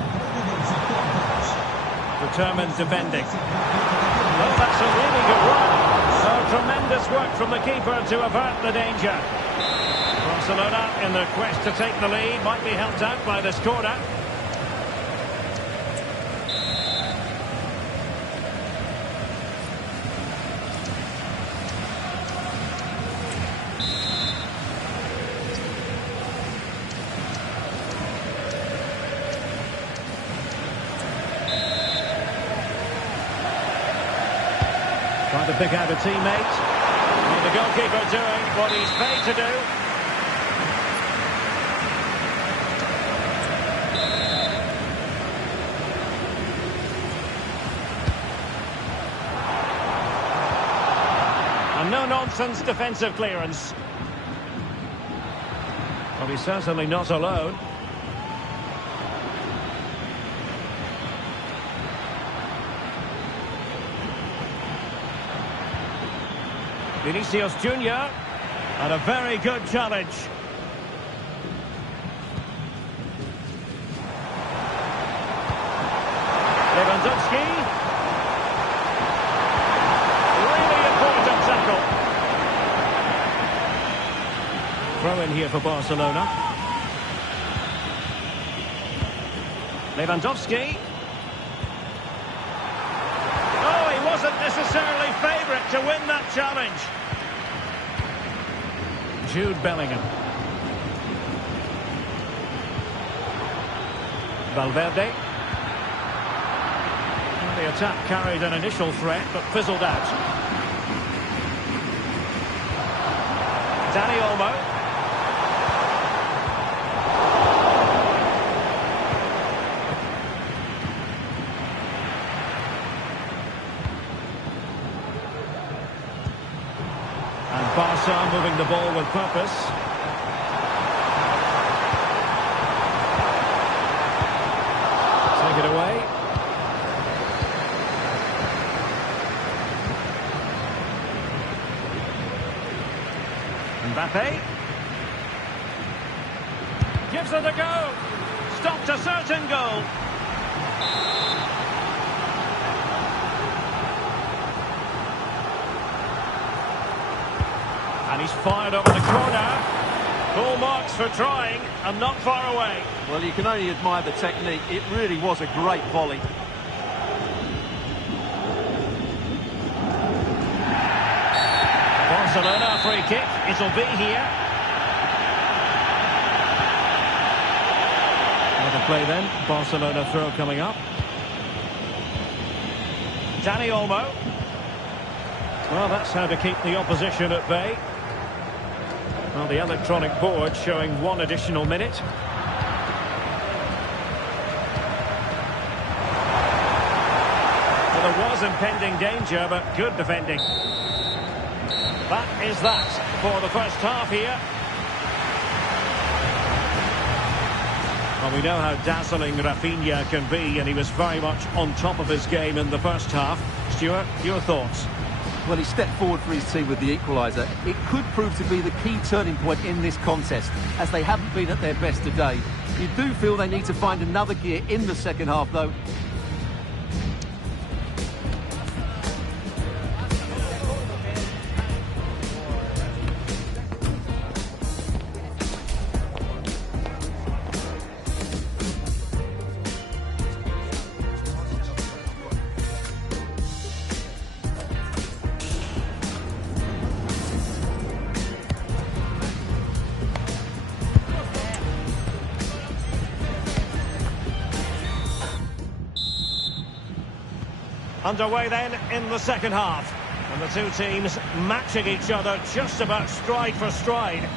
Determined defending. Well, that's a really good run. So tremendous work from the keeper to avert the danger. Barcelona, in their quest to take the lead, might be helped out by this corner. Trying to pick out a teammate. And the goalkeeper doing what he's paid to do. And no-nonsense defensive clearance. Well, he's certainly not alone. Vinicius Junior, and a very good challenge. Lewandowski. Really important tackle. throw in here for Barcelona. Lewandowski. Oh, he wasn't necessarily favourite to win that challenge. Jude Bellingham. Valverde. Well, the attack carried an initial threat, but fizzled out. Dani Olmo. And Barca moving the ball with purpose. Take it away. Mbappe gives it a go. Stopped a certain goal. And he's fired over the corner. Full marks for trying and not far away. Well, you can only admire the technique. It really was a great volley. Barcelona free kick. It'll be here. Another play then. Barcelona throw coming up. Dani Olmo. Well, that's how to keep the opposition at bay. Well, the electronic board showing 1 additional minute. Well, there was impending danger, but good defending. That is that for the first half here. Well, we know how dazzling Rafinha can be, and he was very much on top of his game in the first half. Stuart, your thoughts? Well, he stepped forward for his team with the equaliser. It could prove to be the key turning point in this contest, as they haven't been at their best today. You do feel they need to find another gear in the second half, though. Underway then in the second half. And the two teams matching each other just about stride for stride.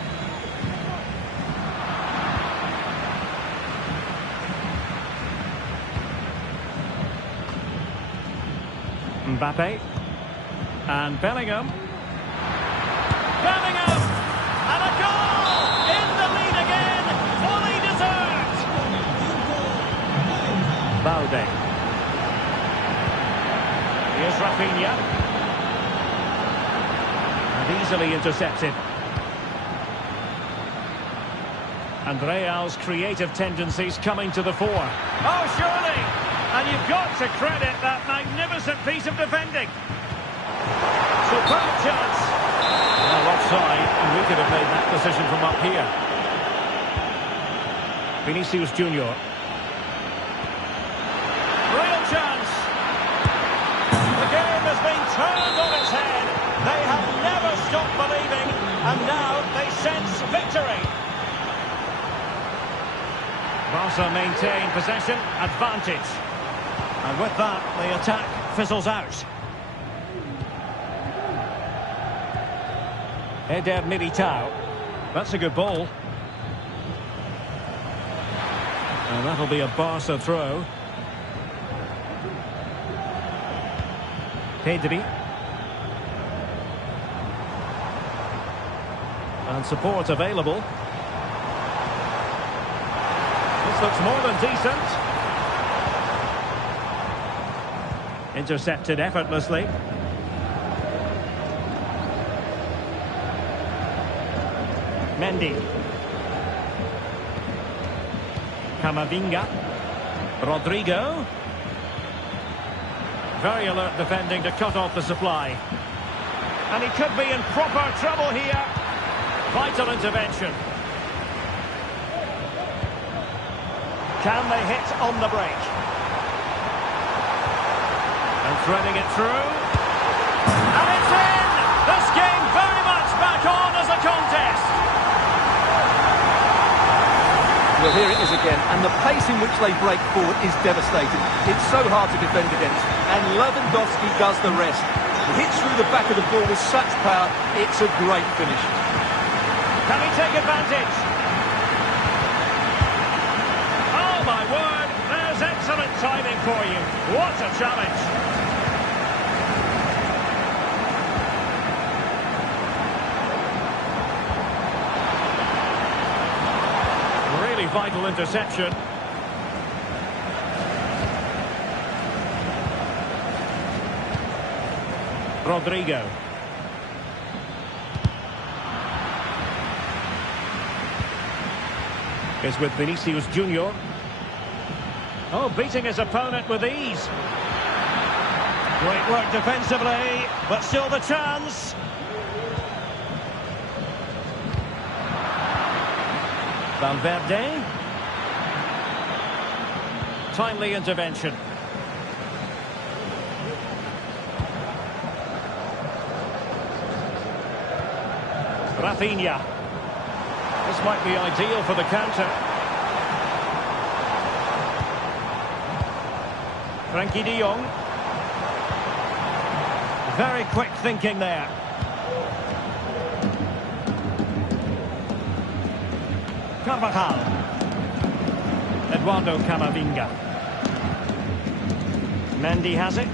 Mbappe. And Bellingham. Bellingham! And a goal! In the lead again! Fully deserved! Balde. Here's Rafinha. And easily intercepted. And Real's creative tendencies coming to the fore. Oh, surely! And you've got to credit that magnificent piece of defending. Superb chance. Well, offside, and we could have made that decision from up here. Vinicius Junior. Real chance. The game has been turned on its head. They have never stopped believing, and now they sense victory. Barca maintain possession, advantage. And with that, the attack fizzles out. Eder Militao. That's a good ball. And that'll be a Barca throw. Pedri. And support available. This looks more than decent. Intercepted effortlessly. Mendy. Camavinga. Rodrigo. Very alert defending to cut off the supply. And he could be in proper trouble here. Vital intervention. Can they hit on the break? And threading it through. And it's in! This game very much back on as a contest. Well, here it is again, and the pace in which they break forward is devastating. It's so hard to defend against, and Lewandowski does the rest. He hits through the back of the ball with such power, it's a great finish. Can he take advantage? Oh my word, there's excellent timing for you. What a challenge. Really vital interception. Rodrigo. Is with Vinicius Junior. Oh, beating his opponent with ease. Great work defensively, but still the chance. Valverde. Timely intervention. Rafinha. This might be ideal for the counter. Frankie de Jong. Very quick thinking there. Carvajal. Eduardo Camavinga. Mendy has it.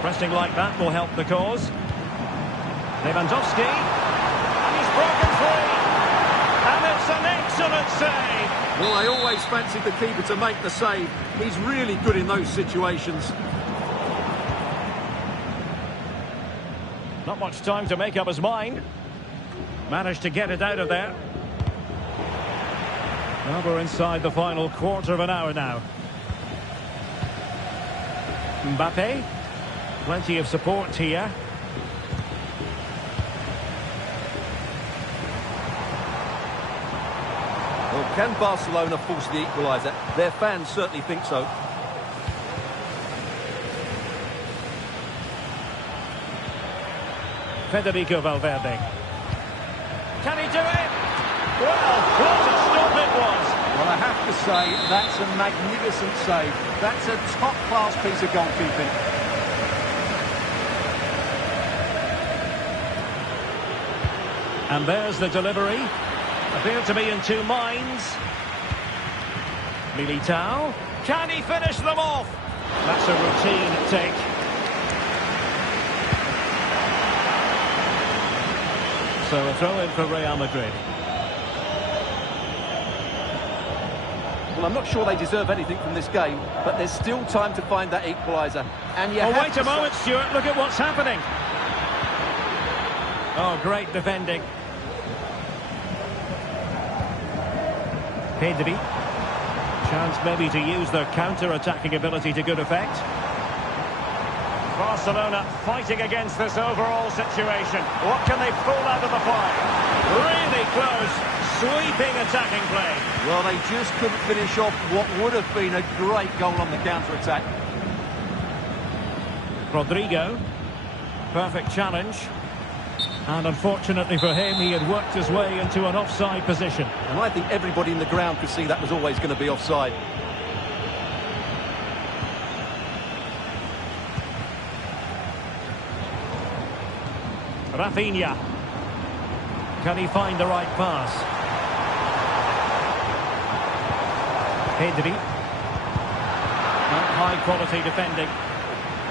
Pressing like that will help the cause. Lewandowski. And he's broken free. And it's an excellent save. Well, I always fancied the keeper to make the save. He's really good in those situations. Not much time to make up his mind. Managed to get it out of there. Well, we're inside the final quarter of an hour now. Mbappe. Plenty of support here. Well, can Barcelona force the equaliser? Their fans certainly think so. Federico Valverde. Can he do it? Well, what a stop it was. Well, I have to say, that's a magnificent save. That's a top-class piece of goalkeeping. And there's the delivery. Appear to be in two minds. Militao. Can he finish them off? That's a routine take. So a throw in for Real Madrid. Well, I'm not sure they deserve anything from this game, but there's still time to find that equaliser. And you wait a moment, Stuart. Look at what's happening. Oh, great defending. Pedri. Chance maybe to use their counter-attacking ability to good effect. Barcelona fighting against this overall situation. What can they pull out of the play? Really close, sweeping attacking play. Well, they just couldn't finish off what would have been a great goal on the counter-attack. Rodrigo. Perfect challenge. And unfortunately for him, he had worked his way into an offside position. And I think everybody in the ground could see that was always going to be offside. Rafinha. Can he find the right pass? Pedri. High quality defending.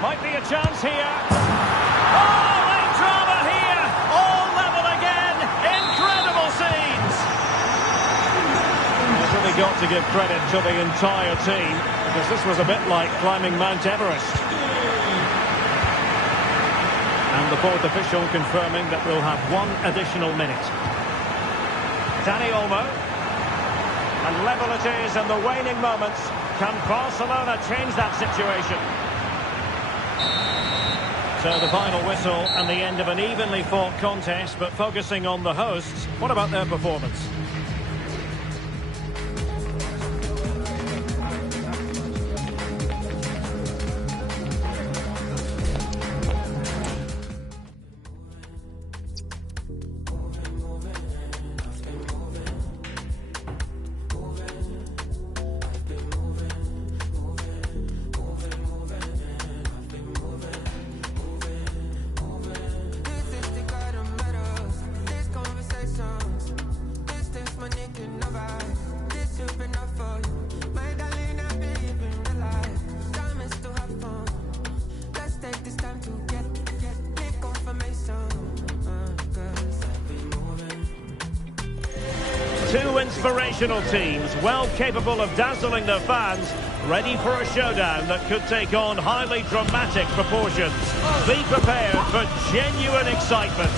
Might be a chance here. Oh, late drama here. All level again. Incredible scenes. You've really got to give credit to the entire team, because this was a bit like climbing Mount Everest. And the fourth official confirming that we'll have one additional minute. Dani Olmo. And level it is in the waning moments. Can Barcelona change that situation? So the final whistle and the end of an evenly fought contest, but focusing on the hosts, what about their performance? Two inspirational teams, well capable of dazzling their fans, ready for a showdown that could take on highly dramatic proportions. Be prepared for genuine excitement.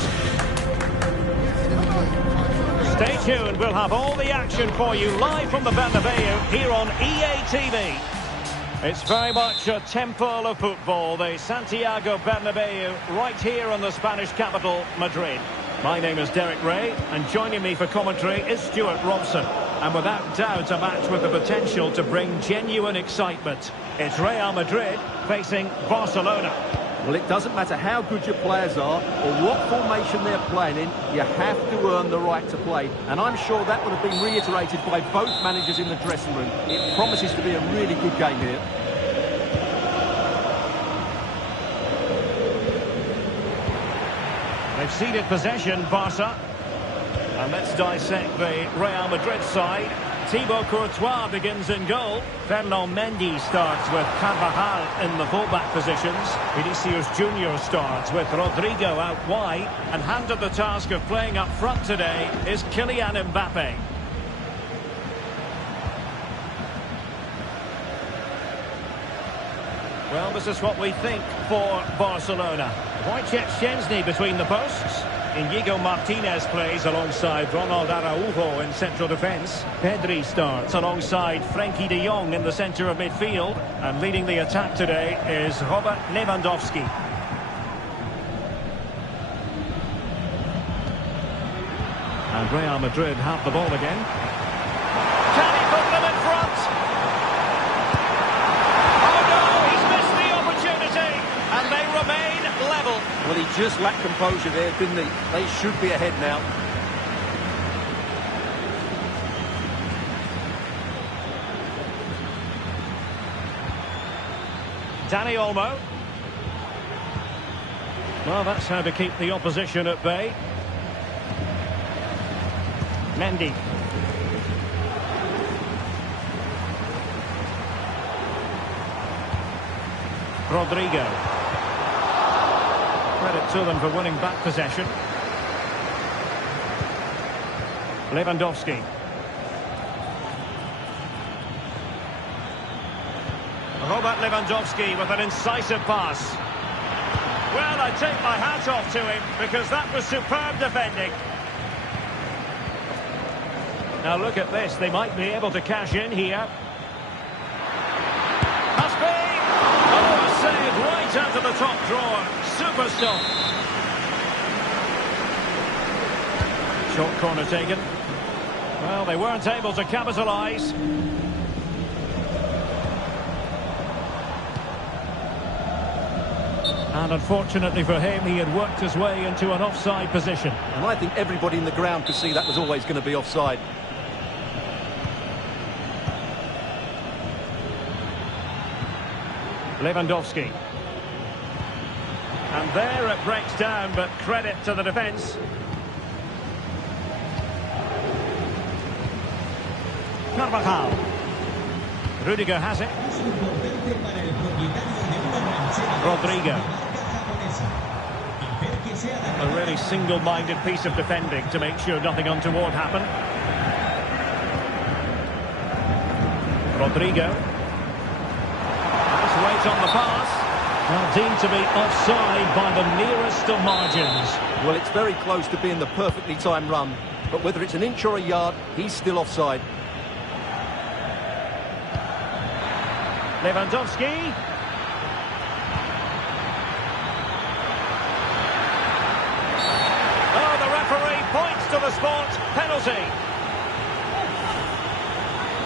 Stay tuned, we'll have all the action for you live from the Bernabeu here on EA TV. It's very much a temple of football, the Santiago Bernabeu, right here in the Spanish capital, Madrid. My name is Derek Ray, and joining me for commentary is Stuart Robson. And without doubt, a match with the potential to bring genuine excitement. It's Real Madrid facing Barcelona. Well, it doesn't matter how good your players are or what formation they're playing in, you have to earn the right to play. And I'm sure that would have been reiterated by both managers in the dressing room. It promises to be a really good game here. They've ceded possession, Barca. And let's dissect the Real Madrid side. Thibaut Courtois begins in goal. Ferland Mendy starts with Carvajal in the fullback positions. Vinicius Junior starts with Rodrigo out wide. And handed the task of playing up front today is Kylian Mbappe. Well, this is what we think for Barcelona. Wojciech Szczęsny between the posts. Inigo Martinez plays alongside Ronald Araujo in central defence. Pedri starts alongside Frenkie de Jong in the centre of midfield. And leading the attack today is Robert Lewandowski. And Real Madrid have the ball again. Can he put them in front? Oh no, he's missed the opportunity. And they remain level. Well, he just lacked composure there, didn't he? They should be ahead now. Dani Olmo. Well, that's how to keep the opposition at bay. Mendy. Rodrigo. Credit to them for winning back possession. Lewandowski. Robert Lewandowski with an incisive pass. Well, I take my hat off to him because that was superb defending. Now look at this, they might be able to cash in here. Must be! Oh, a save right out of the top drawer. Super stop. Short corner taken. Well, they weren't able to capitalise. And unfortunately for him, he had worked his way into an offside position. And I think everybody in the ground could see that was always going to be offside. Lewandowski. And there it breaks down, but credit to the defence. Carvajal. Rudiger has it. Rodrigo. A really single-minded piece of defending to make sure nothing untoward happened. Rodrigo. Nice weight on the pass. Well, deemed to be offside by the nearest of margins. Well, it's very close to being the perfectly timed run, but whether it's an inch or a yard, he's still offside. sport, penalty.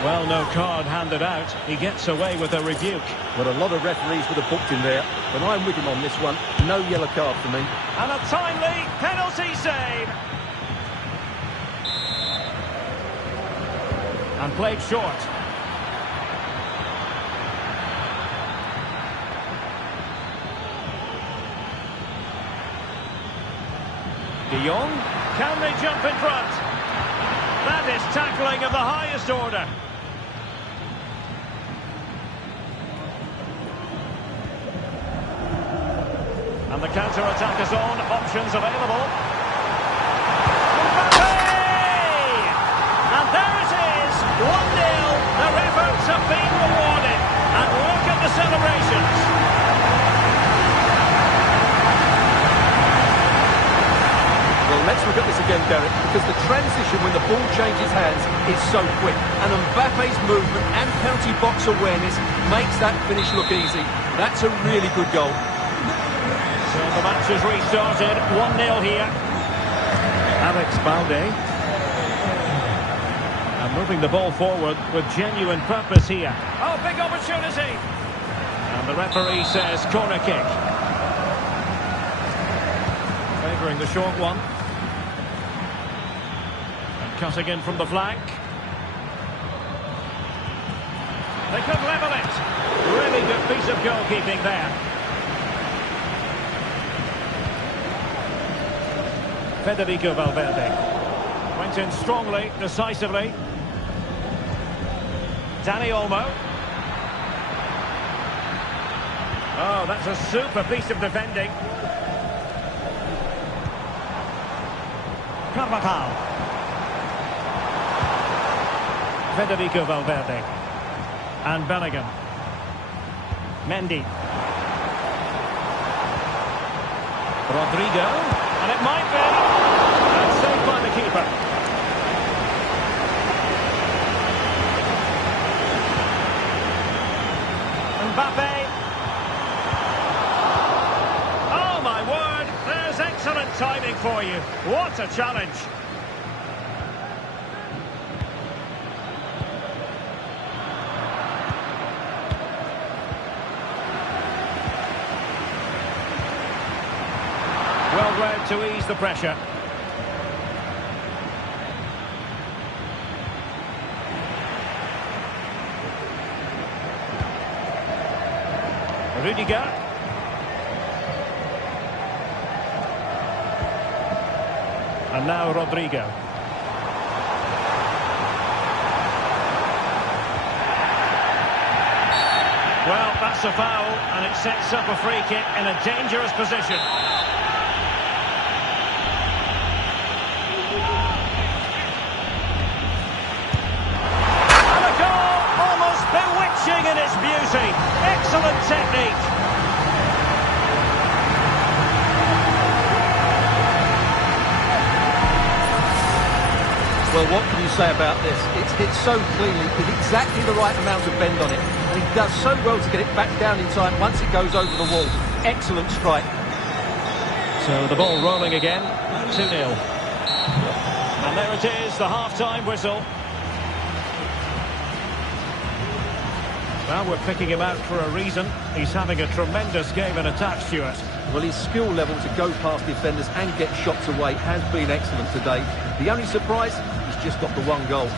Well, no card handed out. He gets away with a rebuke. But a lot of referees would have booked him there. But I'm with him on this one. No yellow card for me. And a timely penalty save. And played short. De Jong, can they jump in front? That is tackling of the highest order. And the counter-attack is on, options available. Mbappe! And there it is, 1-0. Their efforts have been rewarded. And look at the celebrations. Well, let's look at this again, Derek, because the transition when the ball changes hands is so quick. And Mbappe's movement and penalty box awareness makes that finish look easy. That's a really good goal. So the match has restarted, 1-0 here. Alex Balde. And moving the ball forward with genuine purpose here. Oh, big opportunity! And the referee says corner kick. Favouring the short one. And cutting in from the flank. They could level it. Really good piece of goalkeeping there. Federico Valverde went in strongly, decisively. Dani Olmo. Oh, that's a super piece of defending. Carvajal. Federico Valverde. And Bellingham. Mendy. Rodrigo. And it might be. And saved by the keeper. Mbappe. Oh my word, there's excellent timing for you. What a challenge. Well read to ease the pressure. Rudiger. And now Rodrigo. Well, that's a foul, and it sets up a free kick in a dangerous position. And a goal, almost bewitching in its beauty. Excellent technique. Well, what can you say about this? It's hit so cleanly with exactly the right amount of bend on it. And he does so well to get it back down in time once it goes over the wall. Excellent strike. So the ball rolling again, 2-0. And there it is, the half-time whistle. Well, we're picking him out for a reason. He's having a tremendous game in attack, Stuart. Well, his skill level to go past defenders and get shots away has been excellent today. The only surprise, he's just got the one goal.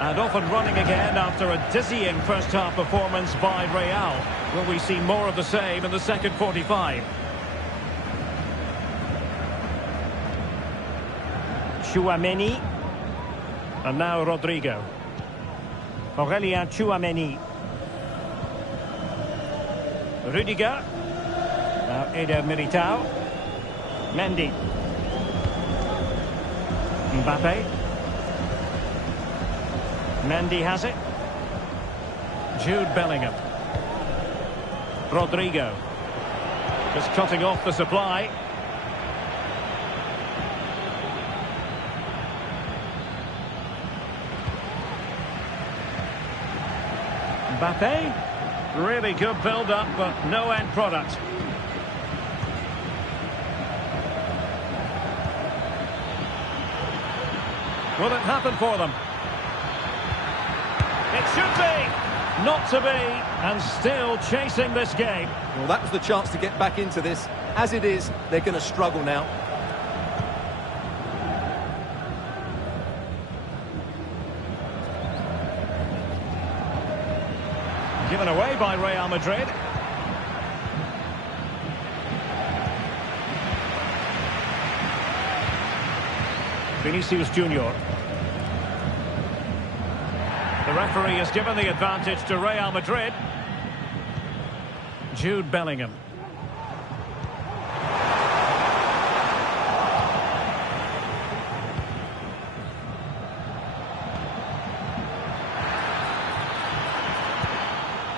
And off and running again after a dizzying first-half performance by Real. Will we see more of the same in the second 45? Tchouaméni. And now Rodrigo. Aurélien Tchouaméni. Rudiger. Now Eder Militao. Mendy. Mbappe. Mendy has it. Jude Bellingham. Rodrigo. Just cutting off the supply. Mbappe. Really good build-up, but no end product. Will it happen for them? It should be! Not to be, and still chasing this game. Well, that was the chance to get back into this. As it is, they're going to struggle now. Given away by Real Madrid. Vinicius Junior. The referee has given the advantage to Real Madrid. Jude Bellingham.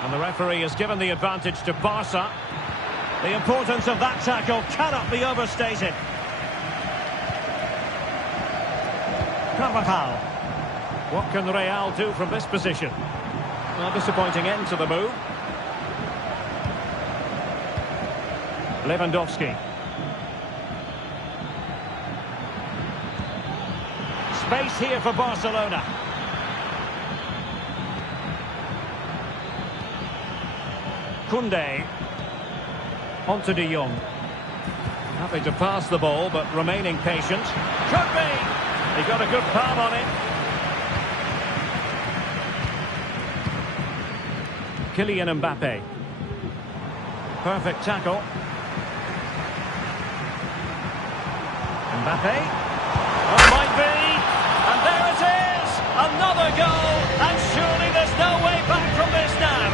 And the referee has given the advantage to Barca. The importance of that tackle cannot be overstated. Carvajal. What can Real do from this position? Well, disappointing end to the move. Lewandowski. Space here for Barcelona. Koundé. On to De Jong. Happy to pass the ball, but remaining patient. Could be! He got a good palm on it. Kylian Mbappe. Perfect tackle. Mbappe. Oh, might be. And there it is! Another goal! And surely there's no way back from this now.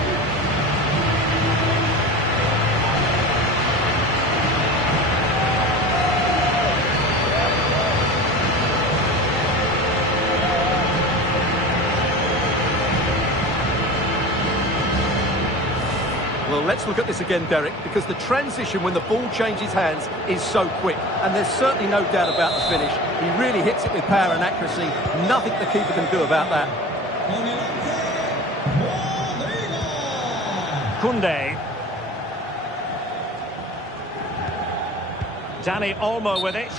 Well, let's look at this again, Derek, because the transition when the ball changes hands is so quick. And there's certainly no doubt about the finish. He really hits it with power and accuracy. Nothing the keeper can do about that. Koundé. Dani Olmo with it.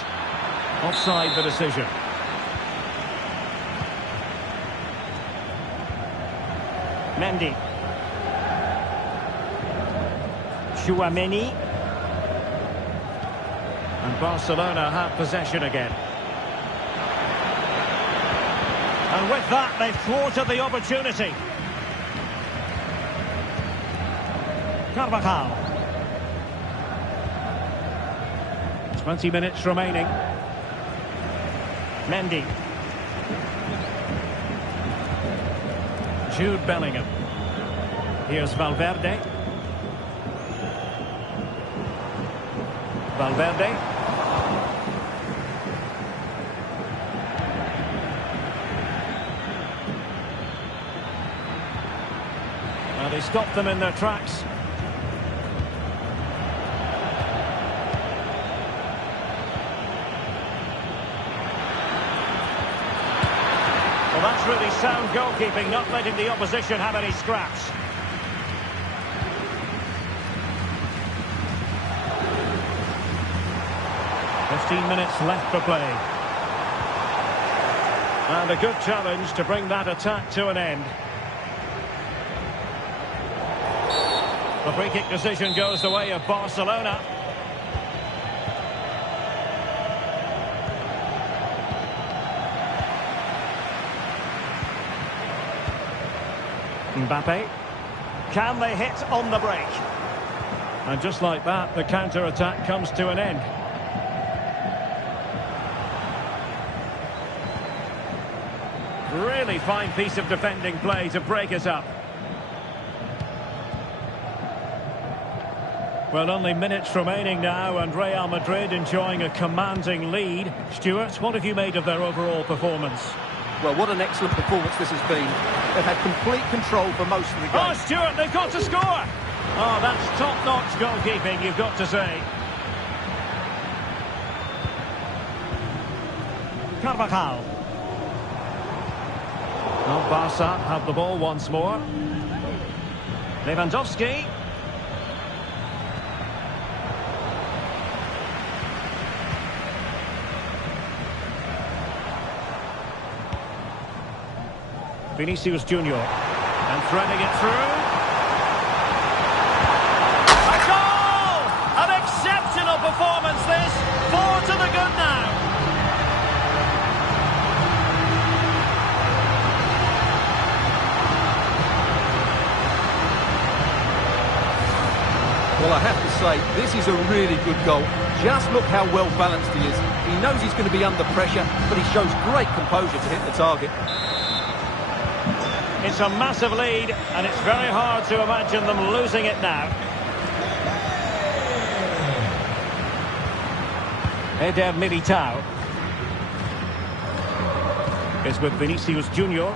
Offside the decision. Mendy. Chouameni. And Barcelona have possession again. And with that, they've thwarted the opportunity. Carvajal. 20 minutes remaining. Mendy. Jude Bellingham. Here's Valverde. Valverde. Well, they stopped them in their tracks. Well, that's really sound goalkeeping, not letting the opposition have any scraps. Minutes left for play. And a good challenge to bring that attack to an end. The free kick decision goes the way of Barcelona. Mbappe. Can they hit on the break? And just like that, the counter-attack comes to an end. Really fine piece of defending play to break it up. Well, only minutes remaining now, and Real Madrid enjoying a commanding lead. Stuart, what have you made of their overall performance? Well, what an excellent performance this has been. They've had complete control for most of the game. Oh, Stuart, they've got to score! Oh, that's top-notch goalkeeping, you've got to say. Carvajal. Well, Barca have the ball once more. Lewandowski. Vinicius Junior. And threading it through. A goal! An exceptional performance this. 4 to the good now. Well, I have to say, this is a really good goal. Just look how well balanced he is. He knows he's going to be under pressure, but he shows great composure to hit the target. It's a massive lead, and it's very hard to imagine them losing it now. Eder Militao is with Vinicius Junior.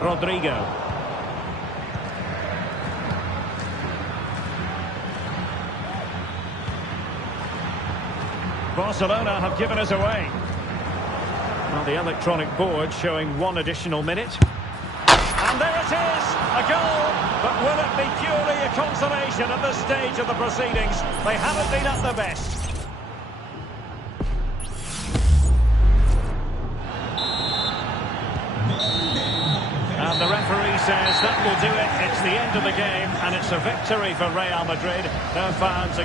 Rodrigo. Barcelona have given us away. Well, the electronic board showing 1 additional minute. And there it is, a goal. But will it be purely a consolation at this stage of the proceedings? They haven't been at their best. And the referee says that will do it. It's the end of the game, and it's a victory for Real Madrid. Their fans are